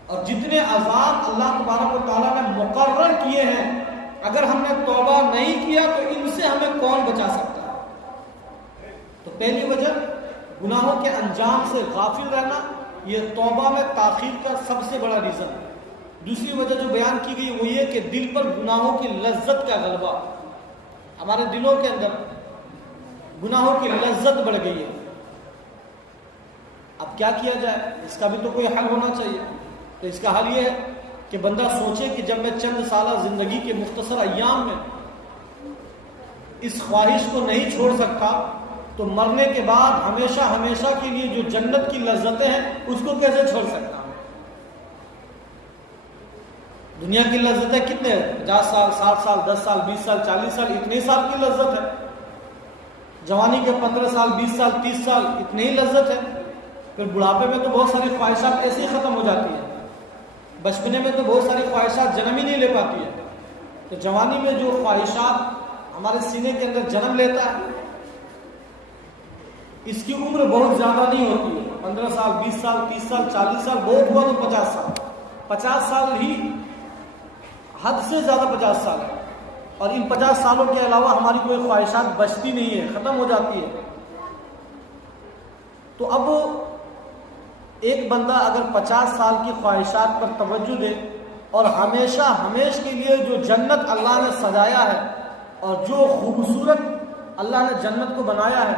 اور جتنے عذاب اللہ تبارک و تعالیٰ نے مقرر کیے ہیں, اگر ہم نے توبہ نہیں کیا تو ان سے ہمیں کون بچا سکتا ہے. تو پہلی وجہ گناہوں کے انجام سے غافل رہنا, یہ توبہ میں تاخیر کا سب سے بڑا ریزن ہے. دوسری وجہ جو بیان کی گئی وہ یہ کہ دل پر گناہوں کی لذت کا غلبہ, ہمارے دلوں کے اندر گناہوں کی لذت بڑھ گئی ہے. اب کیا کیا جائے, اس کا بھی تو کوئی حل ہونا چاہیے. تو اس کا حل یہ ہے کہ بندہ سوچے کہ جب میں چند سالہ زندگی کے مختصر ایام میں اس خواہش کو نہیں چھوڑ سکتا تو مرنے کے بعد ہمیشہ ہمیشہ کے لیے جو جنت کی لذتیں ہیں اس کو کیسے چھوڑ سکتا ہوں. دنیا کی لذتیں کتنے ہیں, 50 سال 60 سال 10 سال 20 سال 40 سال, اتنے سال کی لذت ہے. جوانی کے 15 سال 20 سال 30 سال, اتنی ہی لذت ہے. پھر بڑھاپے میں تو بہت ساری خواہشات ایسے ہی ختم ہو جاتی ہیں. بچپنے میں تو بہت ساری خواہشات جنم ہی نہیں لے پاتی ہے. تو جوانی میں جو خواہشات ہمارے سینے کے اندر جنم لیتا ہے اس کی عمر بہت زیادہ نہیں ہوتی ہے. 15 سال 20 سال 30 سال 40 سال, بہت ہوا تو 50 سال. 50 سال ہی حد سے زیادہ 50 سال ہے، اور ان 50 سالوں کے علاوہ ہماری کوئی خواہشات بچتی نہیں ہے، ختم ہو جاتی ہے۔ تو اب ایک بندہ اگر 50 سال کی خواہشات پر توجہ دے اور ہمیشہ ہمیش کے لیے جو جنت اللہ نے سجایا ہے اور جو خوبصورت اللہ نے جنت کو بنایا ہے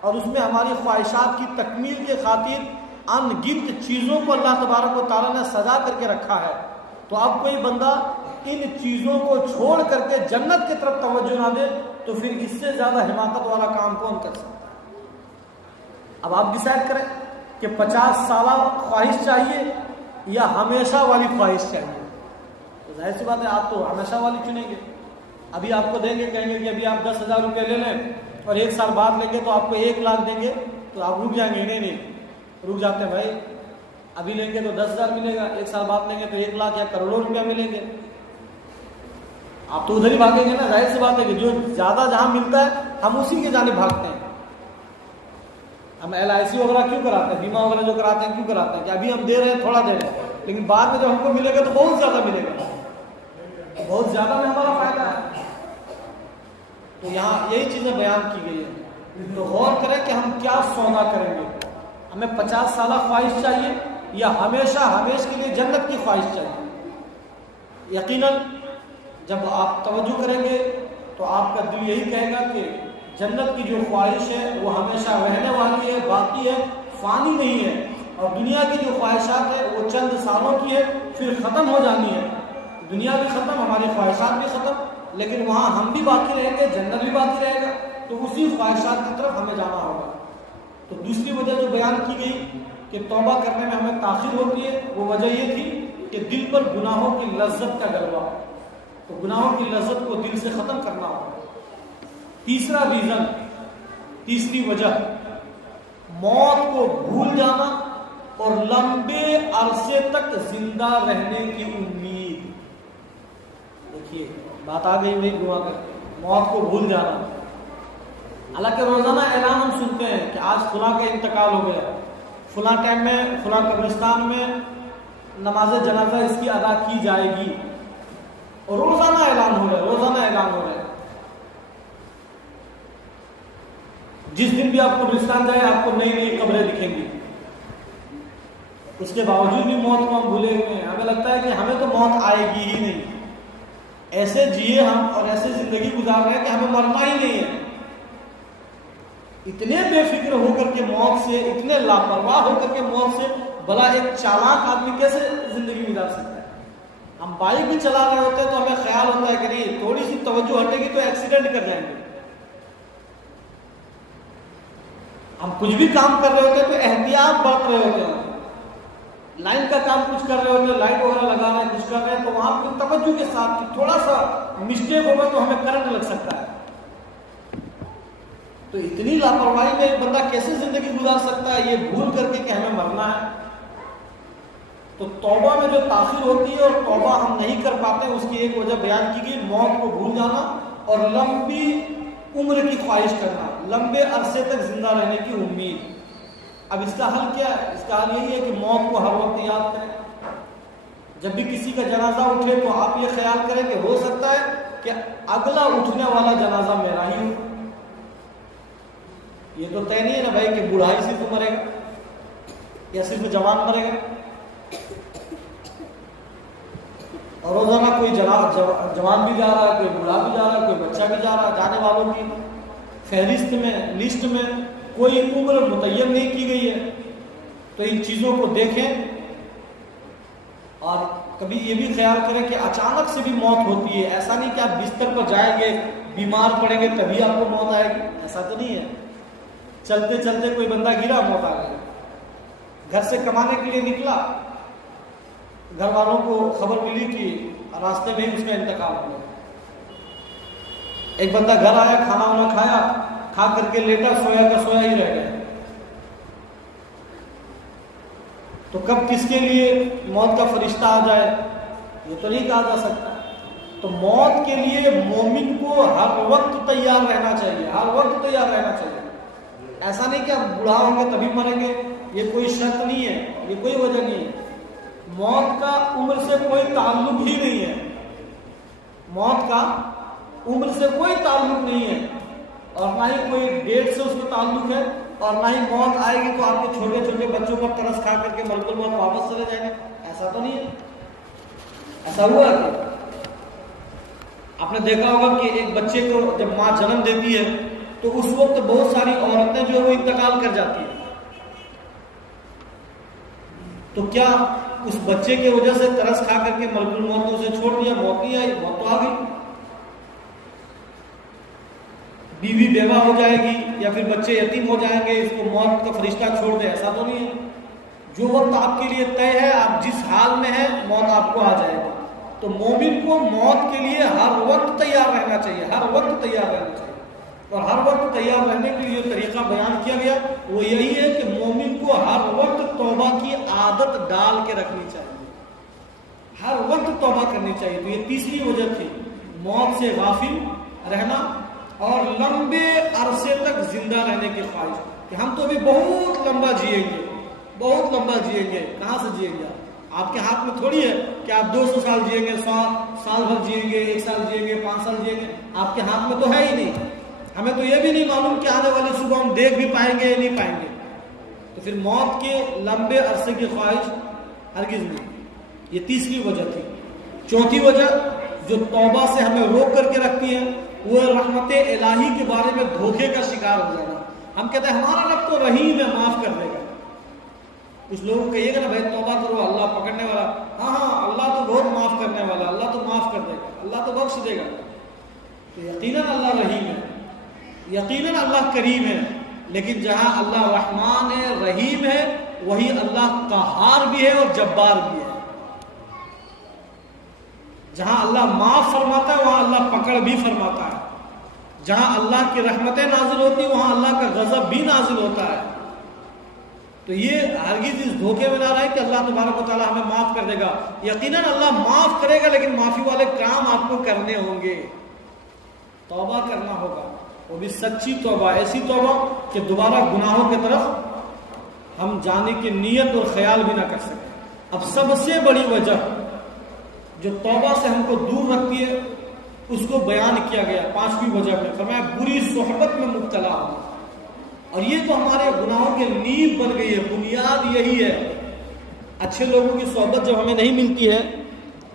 اور اس میں ہماری خواہشات کی تکمیل کے خاطر ان گنت چیزوں کو اللہ تبارک و تعالیٰ نے سجا کر کے رکھا ہے، تو اب کوئی بندہ ان چیزوں کو چھوڑ کر کے جنت کی طرف توجہ نہ دے تو پھر اس سے زیادہ حماقت والا کام کون کر سکتا ہے؟ اب آپ ڈیسائیڈ کریں کہ 50 سالہ خواہش چاہیے یا ہمیشہ والی خواہش چاہیے۔ تو ظاہر سی بات ہے آپ تو ہمیشہ والی چنیں گے۔ ابھی آپ کو دیں گے، کہیں گے کہ ابھی آپ 10,000 روپے لے لیں اور 1 سال بعد لیں گے تو آپ کو 1 لاکھ دیں گے، تو آپ رک جائیں گے؟ نہیں، رک جاتے ہیں بھائی، ابھی لیں گے تو 10,000 ملے گا، 1 سال بعد لیں گے تو 1 لاکھ یا کروڑوں روپیہ ملیں گے، آپ تو ادھر ہی بھاگیں گے نا۔ ظاہر سی بات ہے کہ جو زیادہ جہاں ملتا ہے ہم اسی کی جانب بھاگتے ہیں۔ ہم LIC وغیرہ کیوں کراتے ہیں، بیمہ وغیرہ جو کراتے ہیں کیوں کراتے ہیں کہ ابھی ہم دے رہے ہیں، تھوڑا دے رہے ہیں، لیکن بعد میں جب ہم کو ملے گا تو بہت زیادہ ملے گا، بہت زیادہ میں ہمارا فائدہ ہے۔ تو یہاں یہی چیزیں بیان کی گئی ہیں، تو غور کریں کہ ہم کیا سودا کریں گے۔ ہمیں 50 سالہ خواہش چاہیے یا ہمیشہ ہمیش کے لیے جنت کی خواہش چاہیے؟ یقیناً جب آپ توجہ کریں گے تو آپ کا دل یہی کہے گا کہ جنت کی جو خواہش ہے وہ ہمیشہ رہنے والی ہے، باقی ہے، فانی نہیں ہے، اور دنیا کی جو خواہشات ہے وہ چند سالوں کی ہے، پھر ختم ہو جانی ہے۔ دنیا بھی ختم، ہماری خواہشات بھی ختم، لیکن وہاں ہم بھی باقی رہیں گے، جنت بھی باقی رہے گا، تو اسی خواہشات کی طرف ہمیں جانا ہوگا۔ تو دوسری وجہ جو بیان کی گئی کہ توبہ کرنے میں ہمیں تاخیر ہوتی ہے، وہ وجہ یہ تھی کہ دل پر گناہوں کی لذت کا غلبہ، تو گناہوں کی لذت کو دل سے ختم کرنا ہوگا۔ تیسرا ریزن، تیسری وجہ، موت کو بھول جانا اور لمبے عرصے تک زندہ رہنے کی امید۔ دیکھیے بات آ گئی، وہی گوا کر موت کو بھول جانا۔ حالانکہ روزانہ اعلان ہم سنتے ہیں کہ آج فلاں کا انتقال ہو گیا، فلاں ٹائم میں فلاں قبرستان میں نماز جنازہ اس کی ادا کی جائے گی، اور روزانہ اعلان ہو رہا ہے، روزانہ اعلان ہو رہا ہے۔ جس دن بھی آپ قبرستان جائیں آپ کو نئی نئی قبریں دکھیں گی، اس کے باوجود بھی موت کو ہم بھولے ہوئے ہیں۔ ہمیں لگتا ہے کہ ہمیں تو موت آئے گی ہی نہیں، ایسے جیے ہم اور ایسے زندگی گزار رہے ہیں کہ ہمیں مرنا ہی نہیں ہے۔ اتنے بے فکر ہو کر کے موت سے، اتنے لاپرواہ ہو کر کے موت سے، بھلا ایک چالاک آدمی کیسے زندگی گزار سکتا ہے؟ ہم بائک بھی چلا رہے ہوتے ہیں تو ہمیں خیال ہوتا ہے کہ نہیں تھوڑی سی توجہ ہٹے گی تو ایکسیڈنٹ کر جائیں گے۔ ہم کچھ بھی کام کر رہے ہوتے ہیں تو احتیاط برت رہے ہوتے ہیں، لائن کا کام کچھ کر رہے ہوتے ہیں، لائٹ وغیرہ لگا رہے ہیں، کچھ کر رہے ہیں، تو وہاں پہ توجہ کے ساتھ تھوڑا سا مسٹیک ہوگا تو ہمیں کرنٹ لگ سکتا ہے۔ تو اتنی لاپرواہی میں ایک بندہ کیسے زندگی گزار سکتا ہے، یہ بھول کر کے کہ ہمیں مرنا ہے؟ تو توبہ میں جو تاخیر ہوتی ہے اور توبہ ہم نہیں کر پاتے، اس کی ایک وجہ بیان کی گئی، موت کو بھول جانا اور لمبی عمر کی خواہش کرنا، لمبے عرصے تک زندہ رہنے کی امید۔ اب اس کا حل کیا ہے؟ اس کا حل یہی ہے کہ موت کو ہر وقت یاد کریں۔ جب بھی کسی کا جنازہ اٹھے تو آپ یہ خیال کریں کہ ہو سکتا ہے کہ اگلا اٹھنے والا جنازہ میرا ہی ہو۔ یہ تو طے نہیں ہے نا بھائی کہ بوڑھائی صرف مرے گا یا صرف جوان مرے گا، اور روزانہ کوئی جوان بھی جا رہا ہے، کوئی بوڑھا بھی جا رہا ہے، کوئی بچہ بھی جا رہا ہے۔ جانے والوں کی فہرست میں، لسٹ میں کوئی عمر متعین نہیں کی گئی ہے۔ تو ان چیزوں کو دیکھیں اور کبھی یہ بھی خیال کریں کہ اچانک سے بھی موت ہوتی ہے، ایسا نہیں کہ آپ بستر پر جائیں گے، بیمار پڑیں گے تبھی آپ کو موت آئے گی، ایسا تو نہیں ہے۔ چلتے چلتے کوئی بندہ گرا، موت آ گئی۔ گھر سے کمانے کے لیے نکلا، گھر والوں کو خبر ملی کہ راستے میں ہی اس کا انتقال ہو گیا۔ ایک بندہ گھر آیا، کھانا وانا کھایا، کھا کر کے لیٹا، سویا کا سویا ہی رہ گیا۔ تو کب کس کے لیے موت کا فرشتہ آ جائے یہ تو نہیں کہا جا سکتا۔ تو موت کے لیے مومن کو ہر وقت تیار رہنا چاہیے، ہر وقت تیار رہنا چاہیے۔ ایسا نہیں کہ آپ بوڑھا ہوں گے تبھی مریں گے، یہ کوئی شرط نہیں ہے، یہ کوئی وجہ نہیں ہے۔ موت کا عمر سے کوئی تعلق ہی نہیں ہے۔ موت کا عمر سے کوئی تعلق نہیں ہے، اور نہ ہی کوئی ڈیٹ سے اس کا تعلق ہے، اور نہ ہی موت آئے گی تو آپ کے چھوٹے چھوٹے بچوں پر ترس کھا کر کے ملک الموت واپس چلے جائیں گے، ایسا تو نہیں ہے۔ ایسا ہوا کہ آپ نے دیکھا ہوگا کہ ایک بچے کو جب ماں جنم دیتی ہے تو اس وقت بہت ساری عورتیں جو ہے وہ انتقال کر جاتی ہیں، تو کیا اس بچے کی وجہ سے ترس کھا کر کے ملک الموت نے اسے چھوڑ دیا؟ موت نہیں آئی، موت تو آ گئی۔ بیوی بیوہ ہو جائے گی یا پھر بچے یتیم ہو جائیں گے، اس کو موت کا فرشتہ چھوڑ دے، ایسا تو نہیں ہے۔ جو وقت آپ کے لیے طے ہے، آپ جس حال میں ہیں، موت آپ کو آ جائے گا۔ تو مومن کو موت کے لیے ہر وقت تیار رہنا چاہیے، ہر وقت تیار رہنا چاہیے، اور ہر وقت تیار رہنے کے لیے جو طریقہ بیان کیا گیا وہ یہی ہے کہ مومن کو ہر وقت توبہ کی عادت ڈال کے رکھنی چاہیے، ہر وقت توبہ کرنی چاہیے۔ تو یہ تیسری وجہ تھی، موت سے غافل رہنا اور لمبے عرصے تک زندہ رہنے کی خواہش کہ ہم تو ابھی بہت لمبا جئیں گے، بہت لمبا جئیں گے۔ کہاں سے جئیں گے؟ آپ کے ہاتھ میں تھوڑی ہے کہ آپ 200 سال جئیں گے، 100 سال بھر جئیں گے، 1 سال جئیں گے، 5 سال جئیں گے، آپ کے ہاتھ میں تو ہے ہی نہیں۔ ہمیں تو یہ بھی نہیں معلوم کہ آنے والی صبح ہم دیکھ بھی پائیں گے یا نہیں پائیں گے۔ تو پھر موت کے لمبے عرصے کی خواہش ہرگز نہیں۔ یہ تیسری وجہ تھی۔ چوتھی وجہ جو توبہ سے ہمیں روک کر کے رکھتی ہے وہ رحمت الہی کے بارے میں دھوکے کا شکار ہو جانا۔ ہم کہتے ہیں ہمارا رب تو رحیم ہے، معاف کر دے گا۔ کچھ لوگوں کو کہیے گا نا بھائی توبہ کرو، اللہ پکڑنے والا، ہاں اللہ تو بہت معاف کرنے والا، اللہ تو معاف کر دے گا، اللہ تو بخش دے گا۔ تو یقیناً اللہ رحیم ہے، یقیناً اللہ کریم ہے، لیکن جہاں اللہ رحمان ہے، رحیم ہے، وہی اللہ قہار بھی ہے اور جبار بھی ہے۔ جہاں اللہ معاف فرماتا ہے وہاں اللہ پکڑ بھی فرماتا ہے، جہاں اللہ کی رحمتیں نازل ہوتی وہاں اللہ کا غضب بھی نازل ہوتا ہے۔ تو یہ ہرگز اس دھوکے میں نہ رہے کہ اللہ تبارک و تعالیٰ ہمیں معاف کر دے گا۔ یقیناً اللہ معاف کرے گا، لیکن معافی والے کام آپ کو کرنے ہوں گے، توبہ کرنا ہوگا، وہ بھی سچی توبہ، ایسی توبہ کہ دوبارہ گناہوں کی طرف ہم جانے کی نیت اور خیال بھی نہ کر سکیں۔ اب سب سے بڑی وجہ جو توبہ سے ہم کو دور رکھتی ہے اس کو بیان کیا گیا 5ویں وجہ میں، فرمایا بری صحبت میں مبتلا ہوں۔ اور یہ تو ہمارے گناہوں کی نیب بن گئی ہے، بنیاد یہی ہے۔ اچھے لوگوں کی صحبت جب ہمیں نہیں ملتی ہے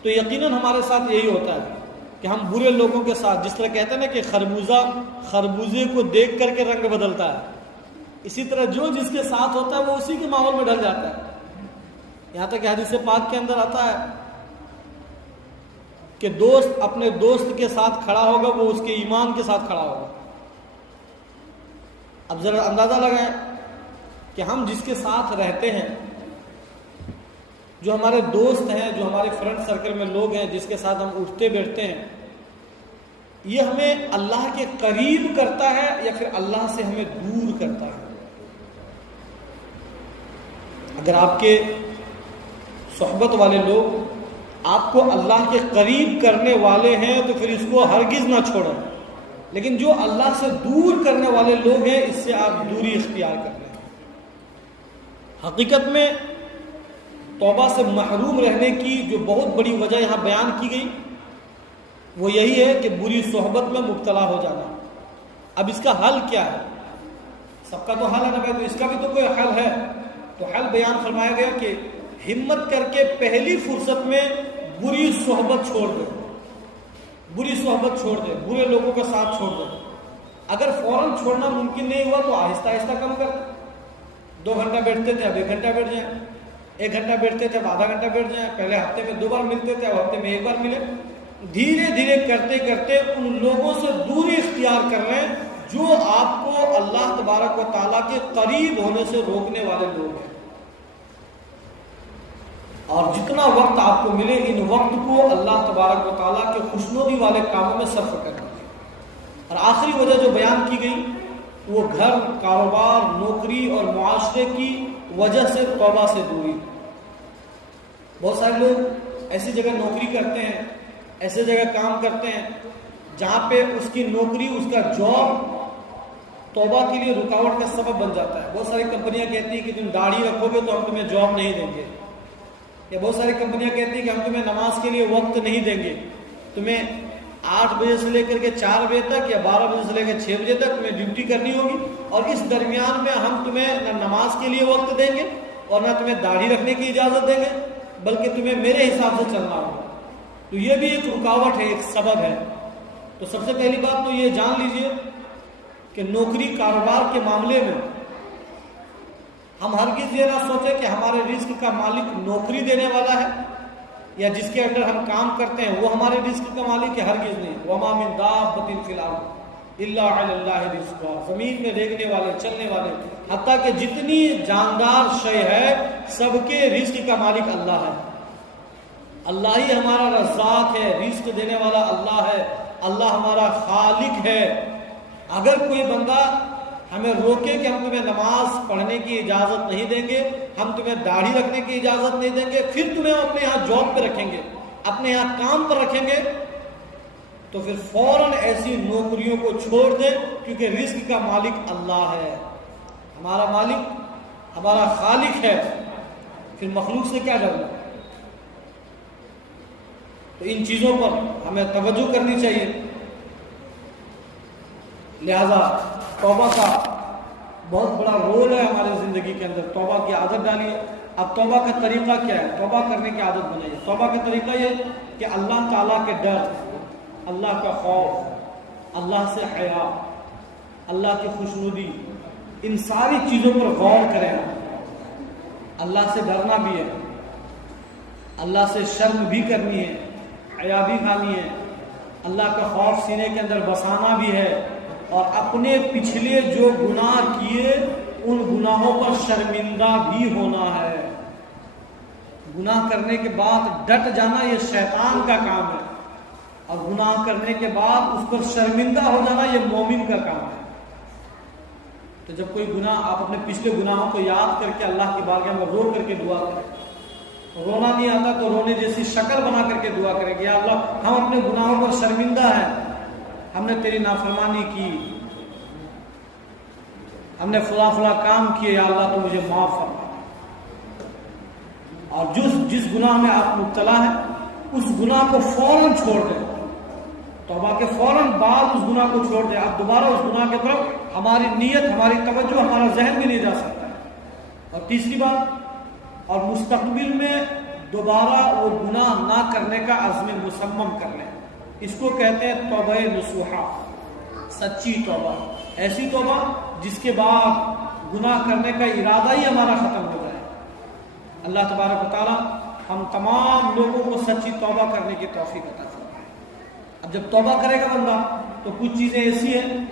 تو یقیناً ہمارے ساتھ یہی ہوتا ہے کہ ہم برے لوگوں کے ساتھ، جس طرح کہتے ہیں نا کہ خربوزہ خربوزے کو دیکھ کر کے رنگ بدلتا ہے، اسی طرح جو جس کے ساتھ ہوتا ہے وہ اسی کے ماحول میں ڈل جاتا ہے۔ یہاں تک کہ حدیث پاک کے اندر آتا ہے کہ دوست اپنے دوست کے ساتھ کھڑا ہوگا وہ اس کے ایمان کے ساتھ کھڑا ہوگا۔ اب ذرا اندازہ لگائیں کہ ہم جس کے ساتھ رہتے ہیں، جو ہمارے دوست ہیں، جو ہمارے فرینڈ سرکل میں لوگ ہیں، جس کے ساتھ ہم اٹھتے بیٹھتے ہیں، یہ ہمیں اللہ کے قریب کرتا ہے یا پھر اللہ سے ہمیں دور کرتا ہے؟ اگر آپ کے صحبت والے لوگ آپ کو اللہ کے قریب کرنے والے ہیں تو پھر اس کو ہرگز نہ چھوڑیں، لیکن جو اللہ سے دور کرنے والے لوگ ہیں اس سے آپ دوری اختیار کر لیں۔ حقیقت میں توبہ سے محروم رہنے کی جو بہت بڑی وجہ یہاں بیان کی گئی وہ یہی ہے کہ بری صحبت میں مبتلا ہو جانا۔ اب اس کا حل کیا ہے؟ سب کا تو حل ہے نا بھائی، تو اس کا بھی تو کوئی حل ہے۔ تو حل بیان فرمایا گیا کہ ہمت کر کے پہلی فرصت میں بری صحبت چھوڑ دے، بری صحبت چھوڑ دے، برے لوگوں کا ساتھ چھوڑ دے۔ اگر فوراً چھوڑنا ممکن نہیں ہوا تو آہستہ آہستہ کم کر۔ 2 گھنٹہ بیٹھتے تھے اب 1 گھنٹہ بیٹھ جائیں، 1 گھنٹہ بیٹھتے تھے اب آدھا گھنٹہ بیٹھ جائیں، پہلے ہفتے میں 2 بار ملتے تھے اب ہفتے میں 1 بار ملے۔ دھیرے دھیرے کرتے کرتے ان لوگوں سے دوری اختیار کر رہے ہیں جو آپ کو اللہ تبارک و تعالیٰ کے قریب ہونے سے روکنے والے لوگ ہیں۔ اور جتنا وقت آپ کو ملے ان وقت کو اللہ تبارک و تعالیٰ کے خوشنودی والے کاموں میں صرف کرنا ہے۔ اور آخری وجہ جو بیان کی گئی وہ گھر، کاروبار، نوکری اور معاشرے کی وجہ سے توبہ سے دوری۔ بہت سارے لوگ ایسی جگہ نوکری کرتے ہیں، ایسے جگہ کام کرتے ہیں جہاں پہ اس کی نوکری، اس کا جاب توبہ کے لیے رکاوٹ کا سبب بن جاتا ہے۔ بہت ساری کمپنیاں کہتی ہیں کہ تم داڑھی رکھو گے تو ہم تمہیں جاب نہیں دیں گے، یا بہت ساری کمپنیاں کہتی ہیں کہ ہم تمہیں نماز کے لیے وقت نہیں دیں گے، تمہیں 8 بجے سے لے کر کے 4 بجے تک یا 12 بجے سے لے کر 6 بجے تک تمہیں ڈیوٹی کرنی ہوگی، اور اس درمیان میں ہم تمہیں نہ نماز کے لیے وقت دیں گے اور نہ تمہیں داڑھی رکھنے کی اجازت دیں گے، بلکہ تمہیں میرے حساب سے چلنا ہوگا۔ تو یہ بھی ایک رکاوٹ ہے، ایک سبب ہے۔ تو سب سے پہلی بات تو یہ جان لیجئے کہ نوکری کاروبار کے معاملے میں ہم ہرگز یہ نہ سوچیں کہ ہمارے رزق کا مالک نوکری دینے والا ہے یا جس کے اندر ہم کام کرتے ہیں وہ ہمارے رزق کا مالک ہے، ہرگز نہیں۔ وَمَا مِن دَابَّةٍ فِي الْأَرْضِ إِلَّا عَلَى اللَّهِ رِزْقُهَا، زمین میں ریگنے والے، چلنے والے، حتیٰ کہ جتنی جاندار شے ہے سب کے رزق کا مالک اللہ ہے۔ اللہ ہی ہمارا رزاق ہے، رزق دینے والا اللہ ہے، اللہ ہمارا خالق ہے۔ اگر کوئی بندہ ہمیں روکے کہ ہم تمہیں نماز پڑھنے کی اجازت نہیں دیں گے، ہم تمہیں داڑھی رکھنے کی اجازت نہیں دیں گے، پھر تمہیں اپنے یہاں جاب پہ رکھیں گے، اپنے یہاں کام پر رکھیں گے، تو پھر فوراً ایسی نوکریوں کو چھوڑ دیں، کیونکہ رزق کا مالک اللہ ہے، ہمارا مالک ہمارا خالق ہے، پھر مخلوق سے کیا ڈرنا۔ تو ان چیزوں پر ہمیں توجہ کرنی چاہیے۔ لہذا توبہ کا بہت بڑا رول ہے ہماری زندگی کے اندر، توبہ کی عادت ڈالیے۔ اب توبہ کا طریقہ کیا ہے؟ توبہ کرنے کی عادت بنائیے۔ توبہ کا طریقہ یہ کہ اللہ تعالیٰ کے ڈر، اللہ کا خوف، اللہ سے حیا، اللہ کی خوشنودی، ان ساری چیزوں پر غور کریں۔ اللہ سے ڈرنا بھی ہے، اللہ سے شرم بھی کرنی ہے، حیا بھی کھانی ہے، اللہ کا خوف سینے کے اندر بسانا بھی ہے، اور اپنے پچھلے جو گناہ کیے ان گناہوں پر شرمندہ بھی ہونا ہے۔ گناہ کرنے کے بعد ڈٹ جانا یہ شیطان کا کام ہے، اور گناہ کرنے کے بعد اس پر شرمندہ ہو جانا یہ مومن کا کام ہے۔ تو جب کوئی گناہ، آپ اپنے پچھلے گناہوں کو یاد کر کے اللہ کی بارگاہ میں رو کر کے دعا کریں۔ رونا نہیں آتا تو رونے جیسی شکل بنا کر کے دعا کریں کہ یا اللہ ہم اپنے گناہوں پر شرمندہ ہیں، ہم نے تیری نافرمانی کی، ہم نے فلاں فلاں کام کیے، یا اللہ تو مجھے معاف فرما۔ اور جس گناہ میں آپ مبتلا ہیں اس گناہ کو فوراً چھوڑ دیں، توبہ کے فوراً بعد اس گناہ کو چھوڑ دیں۔ اب دوبارہ اس گناہ کی طرف ہماری نیت، ہماری توجہ، ہمارا ذہن بھی نہیں جا سکتا ہے۔ اور تیسری بات، اور مستقبل میں دوبارہ وہ گناہ نہ کرنے کا عزم مصمم کر لیں۔ اس کو کہتے ہیں توبہ نصوحہ، سچی توبہ، ایسی توبہ جس کے بعد گناہ کرنے کا ارادہ ہی ہمارا ختم ہو جائے۔ اللہ تبارک و تعالی ہم تمام لوگوں کو سچی توبہ کرنے کی توفیق عطا فرمائے۔ اب جب توبہ کرے گا بندہ تو کچھ چیزیں ایسی ہیں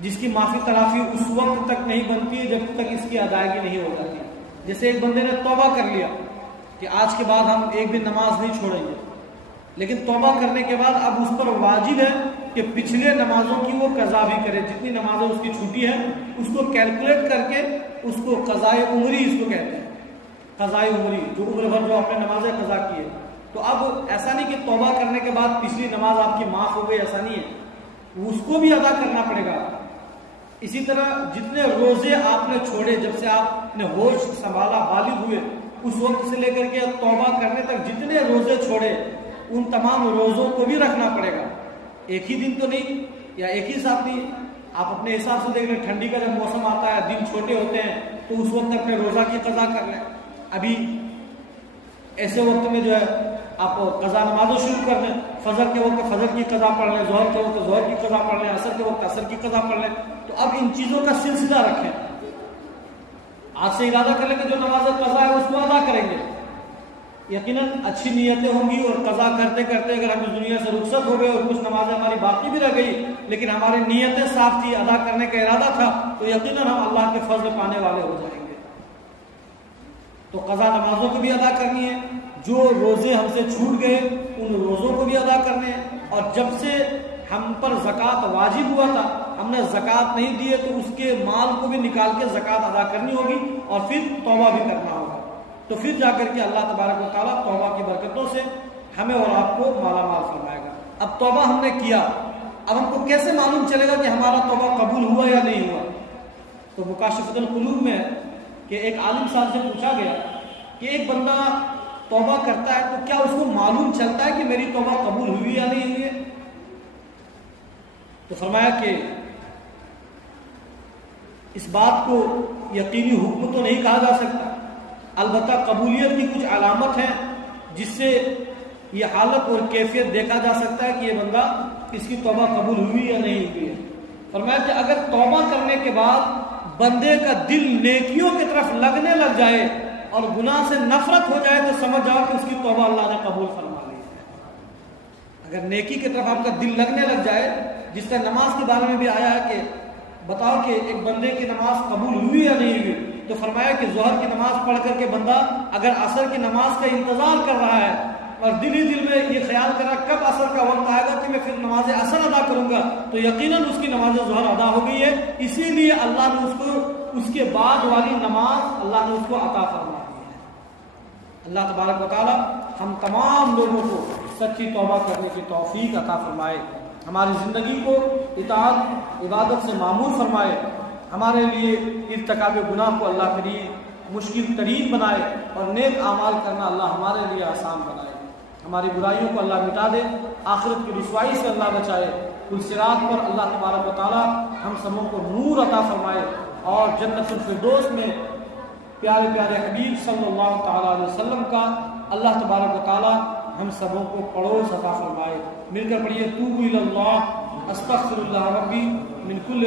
جس کی معافی تلافی اس وقت تک نہیں بنتی ہے جب تک اس کی ادائیگی نہیں ہو جاتی۔ جیسے ایک بندے نے توبہ کر لیا کہ آج کے بعد ہم ایک بھی نماز نہیں چھوڑیں گے، لیکن توبہ کرنے کے بعد اب اس پر واجب ہے کہ پچھلے نمازوں کی وہ قضا بھی کرے، جتنی نمازیں اس کی چھوٹی ہیں اس کو کیلکولیٹ کر کے اس کو قضائے عمری اس کو کہتے ہیں، قضائے عمری، جو عمر بھر جو آپ نے نمازیں قضا کی ہے۔ تو اب ایسا نہیں کہ توبہ کرنے کے بعد پچھلی نماز آپ کی معاف ہو گئی، ایسا نہیں ہے، اس کو بھی ادا کرنا پڑے گا۔ اسی طرح جتنے روزے آپ نے چھوڑے، جب سے آپ نے ہوش سنبھالا، بالغ ہوئے، اس وقت سے لے کر کے توبہ کرنے تک جتنے روزے چھوڑے ان تمام روزوں کو بھی رکھنا پڑے گا۔ ایک ہی دن تو نہیں یا ایک ہی ساتھ نہیں، آپ اپنے حساب سے دیکھ لیں۔ ٹھنڈی کا جب موسم آتا ہے، دن چھوٹے ہوتے ہیں، تو اس وقت اپنے روزہ کی قضا کر لیں۔ ابھی ایسے وقت میں جو ہے آپ قضا نمازوں شروع کر لیں، فجر کے وقت فجر کی قضا پڑھ لیں، ظہر کے وقت ظہر کی قضا پڑھ لیں، عصر کے وقت عصر کی قضا پڑھ لیں۔ تو اب ان چیزوں کا سلسلہ رکھیں، آج سے ارادہ کر لیں کہ جو نماز قضا ہے اس کو ادا کریں گے۔ یقیناً اچھی نیتیں ہوں گی، اور قضا کرتے کرتے اگر ہم اس دنیا سے رخصت ہو گئے اور کچھ نمازیں ہماری باقی بھی رہ گئی لیکن ہماری نیتیں صاف تھی، ادا کرنے کا ارادہ تھا، تو یقیناً ہم اللہ کے فضل پانے والے ہو جائیں گے۔ تو قضا نمازوں کو بھی ادا کرنی ہے، جو روزے ہم سے چھوٹ گئے ان روزوں کو بھی ادا کرنے ہیں، اور جب سے ہم پر زکوٰۃ واجب ہوا تھا ہم نے زکوٰۃ نہیں دی ہے تو اس کے مال کو بھی نکال کے زکوٰۃ ادا کرنی ہوگی، اور پھر توبہ بھی کرنا ہوگا۔ تو پھر جا کر کے اللہ تبارک و تعالیٰ توبہ کی برکتوں سے ہمیں اور آپ کو مالا مال فرمائے گا۔ اب توبہ ہم نے کیا، اب ہم کو کیسے معلوم چلے گا کہ ہمارا توبہ قبول ہوا یا نہیں ہوا؟ تو مکاشفۃ القلوب میں کہ ایک عالم صاحب سے پوچھا گیا کہ ایک بندہ توبہ کرتا ہے تو کیا اس کو معلوم چلتا ہے کہ میری توبہ قبول ہوئی یا نہیں ہوئی ہے؟ تو فرمایا کہ اس بات کو یقینی حکم تو نہیں کہا جا سکتا، البتہ قبولیت کی کچھ علامت ہیں جس سے یہ حالت اور کیفیت دیکھا جا سکتا ہے کہ یہ بندہ اس کی توبہ قبول ہوئی یا نہیں ہوئی ہے۔ فرمایا کہ اگر توبہ کرنے کے بعد بندے کا دل نیکیوں کی طرف لگنے لگ جائے اور گناہ سے نفرت ہو جائے تو سمجھ جاؤ کہ اس کی توبہ اللہ نے قبول فرما لی ہے۔ اگر نیکی کی طرف آپ کا دل لگنے لگ جائے، جس طرح نماز کے بارے میں بھی آیا ہے کہ بتاؤ کہ ایک بندے کی نماز قبول ہوئی یا نہیں ہوئی، تو فرمایا کہ ظہر کی نماز پڑھ کر کے بندہ اگر عصر کی نماز کا انتظار کر رہا ہے اور دل ہی دل میں یہ خیال کر رہا کب عصر کا وقت آئے گا کہ میں پھر نماز عصر ادا کروں گا، تو یقیناً اس کی نماز ظہر ادا ہو گئی ہے، اسی لیے اللہ نے اس کو اس کے بعد والی نماز اللہ نے اس کو عطا فرما دی ہے۔ اللہ تبارک و تعالی ہم تمام لوگوں کو سچی توبہ کرنے کی توفیق عطا فرمائے، ہماری زندگی کو اطاعت عبادت سے معمور فرمائے، ہمارے لیے ارتکاب گناہ کو اللہ کریم مشکل ترین بنائے اور نیک اعمال کرنا اللہ ہمارے لیے آسان بنائے، ہماری برائیوں کو اللہ مٹا دے، آخرت کی رسوائی سے اللہ بچائے، پل صراط پر اللہ تبارک و تعالی ہم سبوں کو نور عطا فرمائے اور جنت الفردوس میں پیارے پیارے حبیب صلی اللہ تعالی علیہ وسلم کا اللہ تبارک و تعالی ہم سبوں کو پڑوس عطا فرمائے۔ مل کر پڑھیے توبوا الی اللہ استغفر اللہ ربی من کل